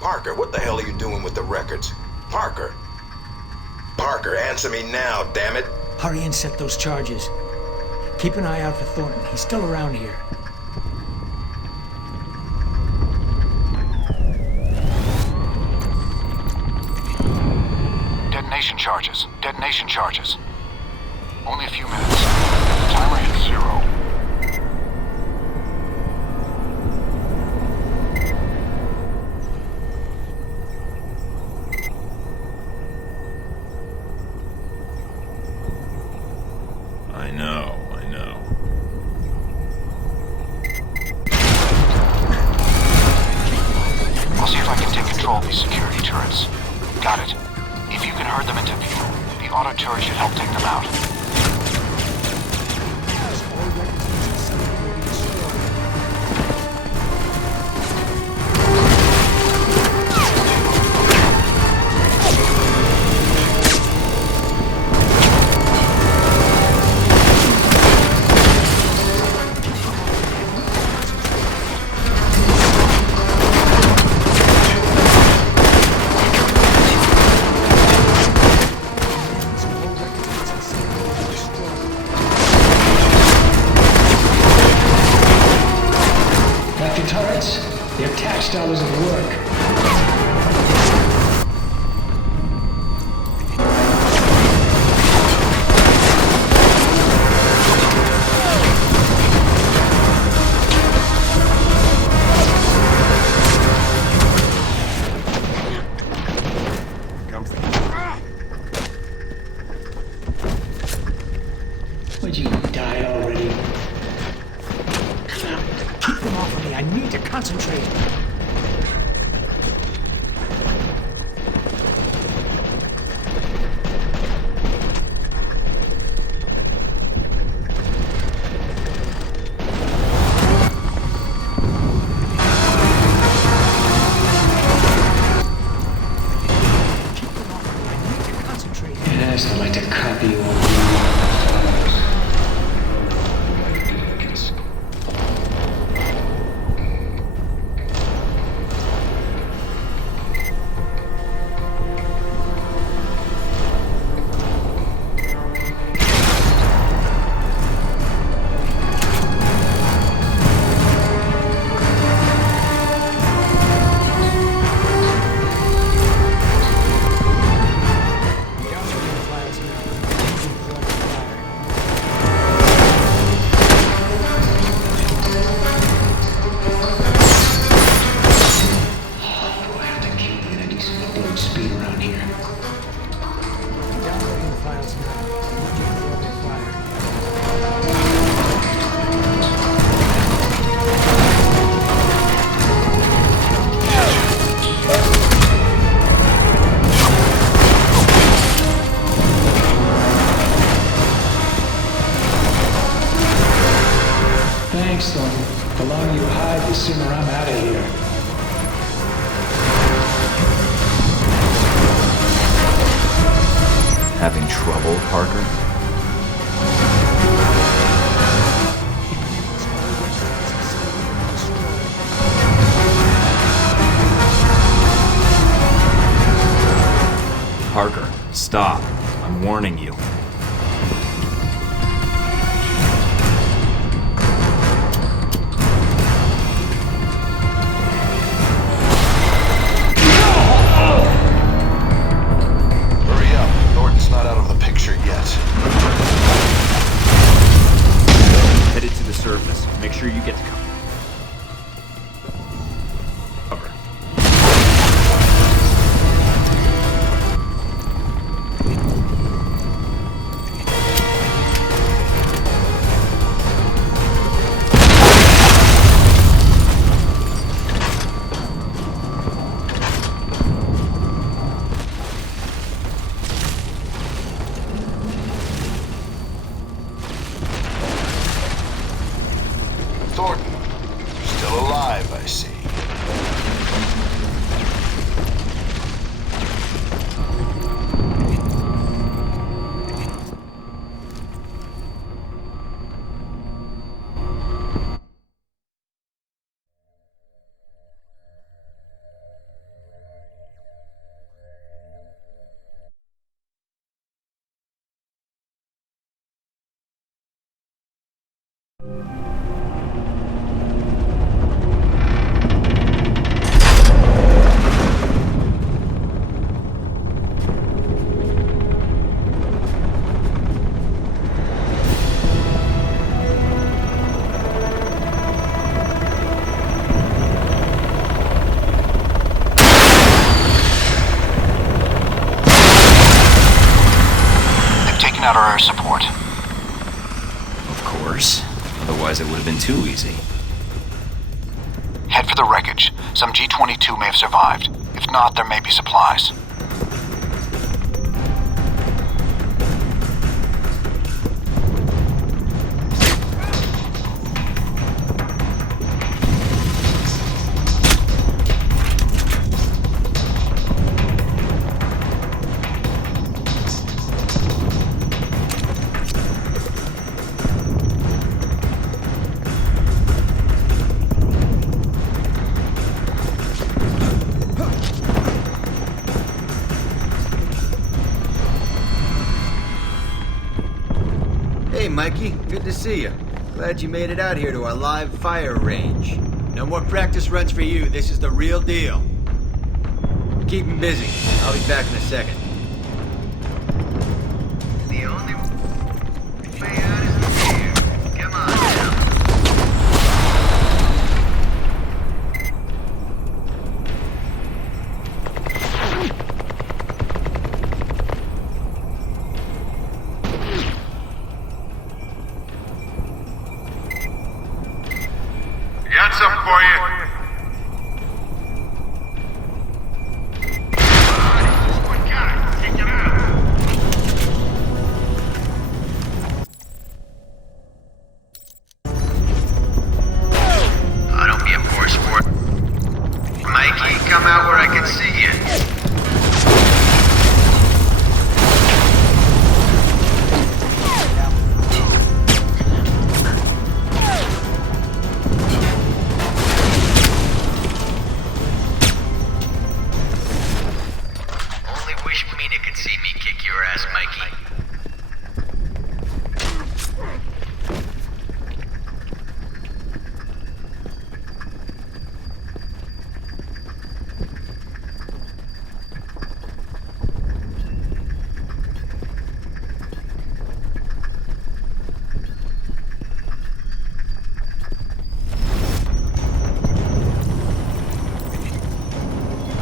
Parker, what the hell are you doing with the records? Parker! Parker, answer me now, damn it! Hurry and set those charges. Keep an eye out for Thornton. He's still around here. Detonation charges. Detonation charges. Only a few minutes. The timer hits 0. I know. I'll see if I can take control of these security turrets. Got it. If you can herd them into view, the auto turret should help take them out. Their tax dollars at work. Would you die already? Keep them off of me. I need to concentrate. Yes, I'd like to copy you all. Thanks, Thornton. The longer you hide, the sooner I'm out of here. Having trouble, Parker? Parker. Stop. I'm warning you. Hurry up. Thornton's not out of the picture yet. Headed to the surface. Make sure you get to cover. Thornton, you're still alive, I see. Out our air support. Of course. Otherwise it would have been too easy. Head for the wreckage. Some G-22 may have survived. If not, there may be supplies. Hey, Mikey. Good to see you. Glad you made it out here to our live fire range. No more practice runs for you. This is the real deal. Keep him busy. I'll be back in a second. The only way out is in here. Come on now. Got something for you. Oh, don't be a poor sport. Mikey, come out where I can see you. Only wish Mina could see me kick your ass, Mikey.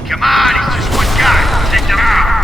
Come on, he's just one guy. Take him out.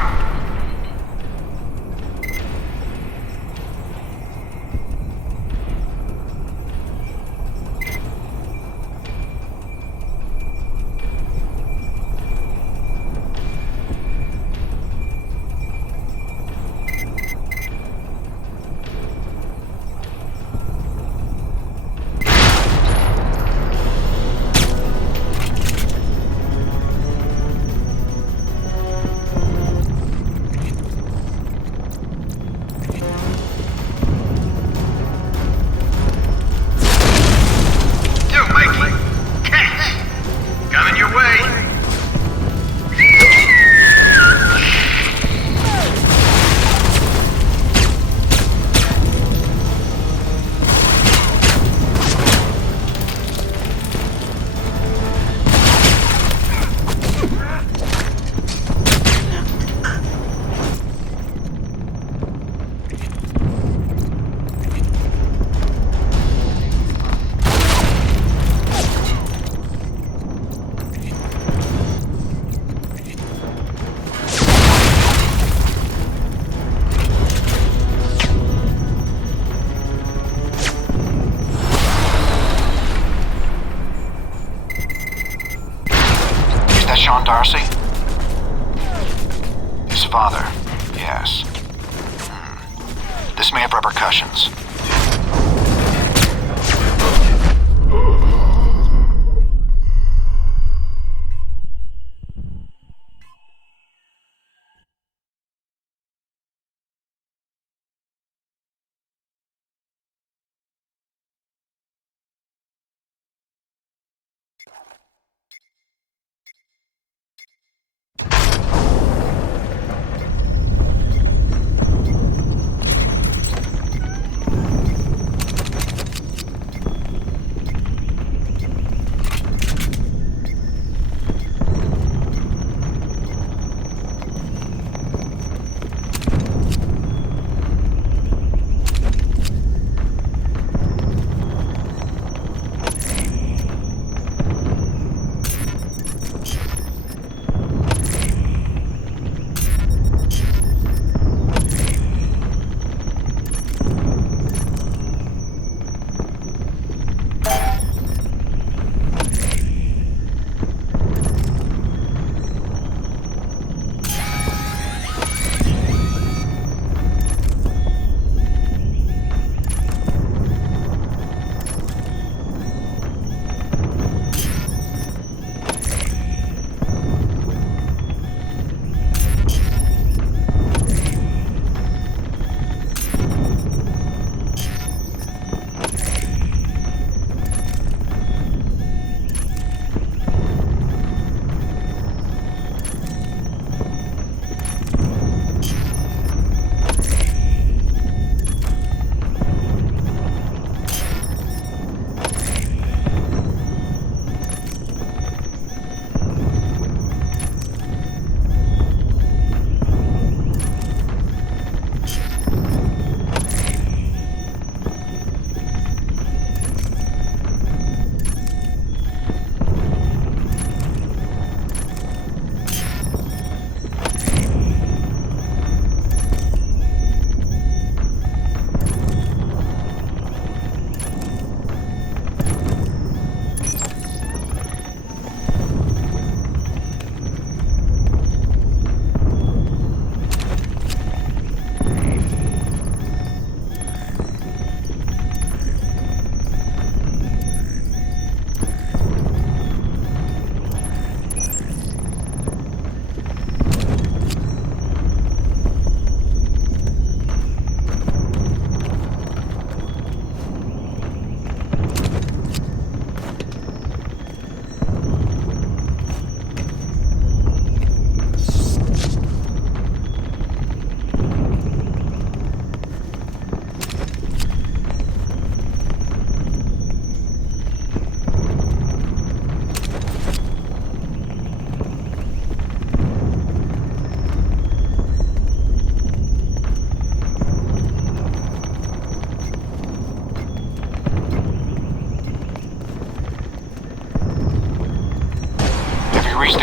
This may have repercussions.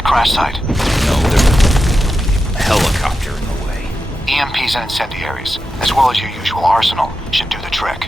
Crash site. No, there's a helicopter in the way. EMPs and incendiaries, as well as your usual arsenal, should do the trick.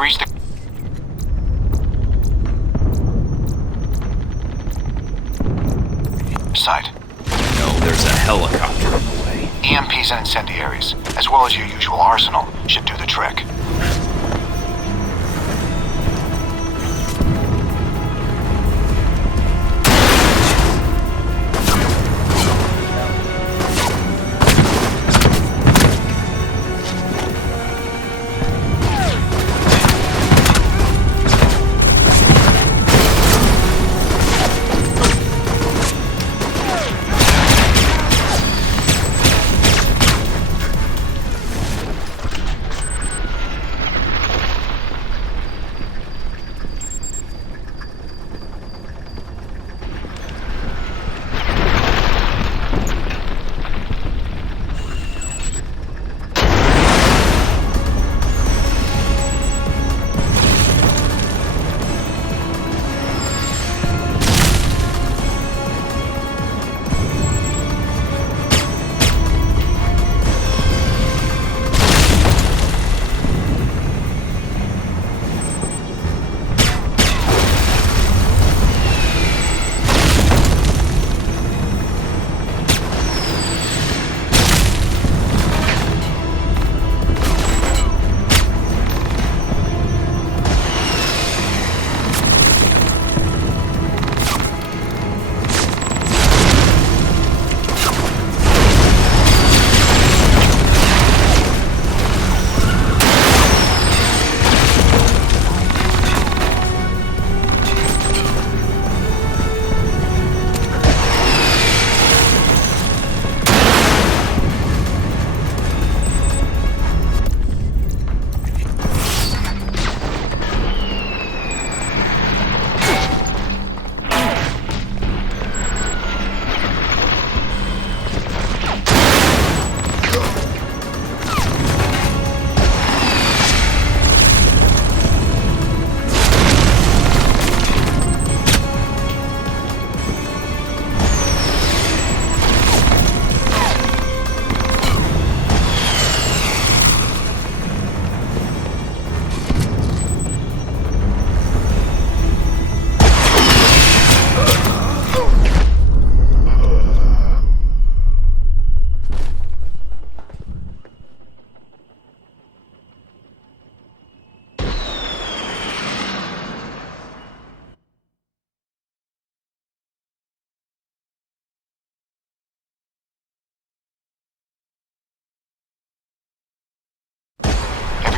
Reach the site. No, there's a helicopter in the way. EMPs and incendiaries, as well as your usual arsenal, should do the trick.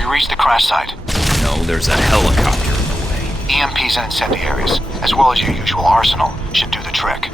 we reached the crash site? No, there's a helicopter in the way. EMPs and incendiaries, as well as your usual arsenal, should do the trick.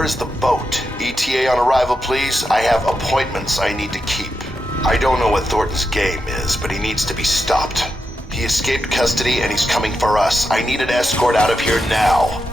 Where's the boat? ETA on arrival, please. I have appointments I need to keep. I don't know what Thornton's game is, but he needs to be stopped. He escaped custody and he's coming for us. I need an escort out of here now.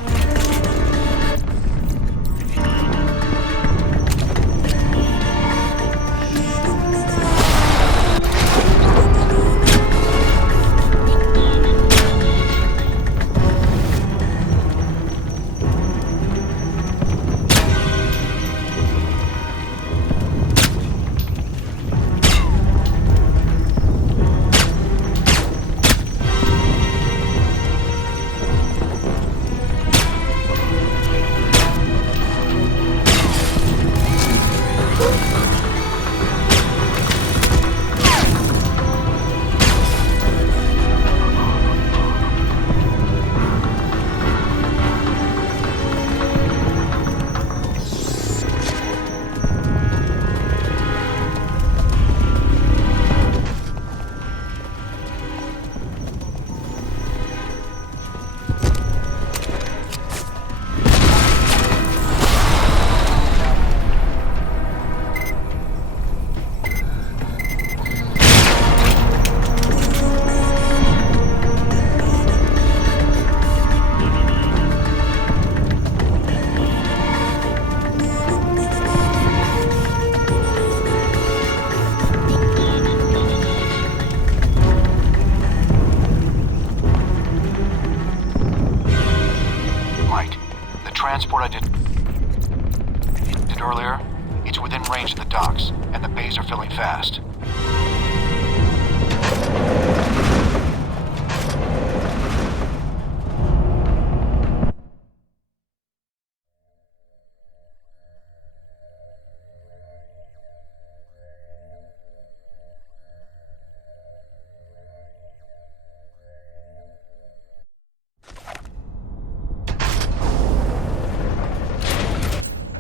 transport I did earlier, it's within range of the docks, and the bays are filling fast.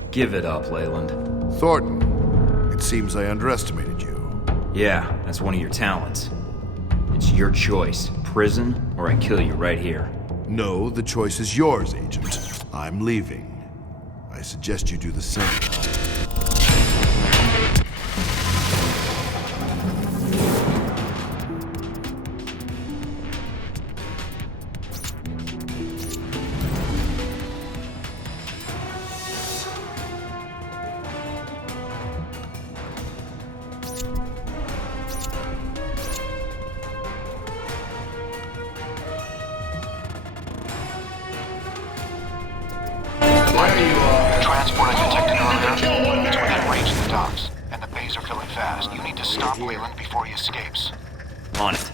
Give it up, Leyland. Thornton, it seems I underestimated you. Yeah, that's one of your talents. It's your choice, prison or I kill you right here. No, the choice is yours, Agent. I'm leaving. I suggest you do the same. The transport I detected earlier, it's within range of the docks, and the bays are filling fast. You need to stop Leyland before he escapes. On it.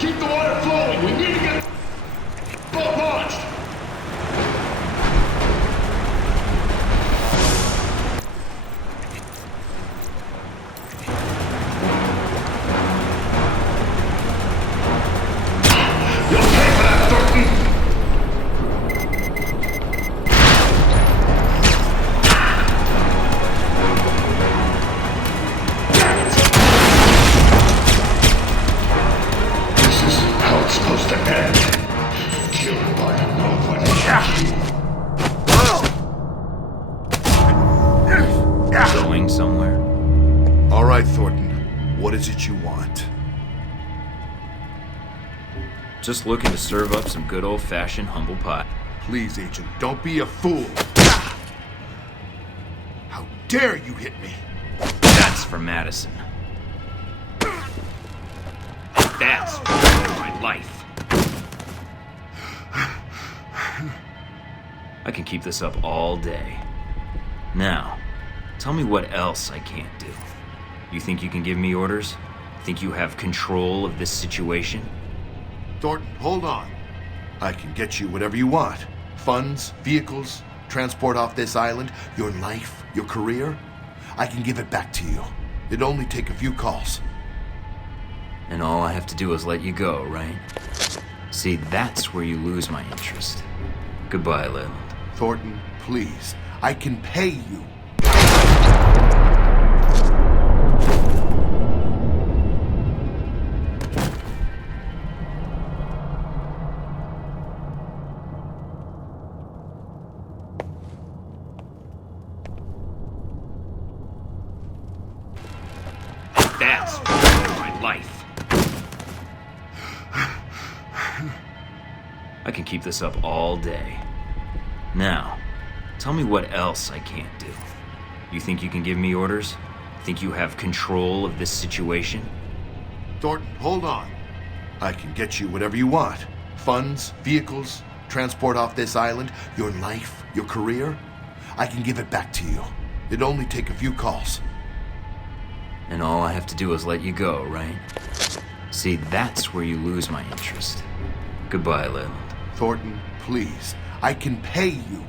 Keep the water flowing. We need to get boat launched. You'll pay for that, Thornton. This is how it's supposed to end. Killed by nobody. Going somewhere? All right, Thornton. What is it you want? Just looking to serve up some good old-fashioned humble pie. Please, Agent, don't be a fool. How dare you hit me? That's for Madison. That's for my life. I can keep this up all day. Now, tell me what else I can't do. You think you can give me orders? Think you have control of this situation? Thornton, hold on. I can get you whatever you want. Funds, vehicles, transport off this island, your life, your career. I can give it back to you. It'd only take a few calls. And all I have to do is let you go, right? See, that's where you lose my interest. Goodbye, Leyland. Thornton, please. I can pay you. That's for my life. I can keep this up all day. Now, tell me what else I can't do. You think you can give me orders? Think you have control of this situation? Thornton, hold on. I can get you whatever you want. Funds, vehicles, transport off this island, your life, your career. I can give it back to you. It'd only take a few calls. And all I have to do is let you go, right? See, that's where you lose my interest. Goodbye, Leyland. Thornton, please. I can pay you.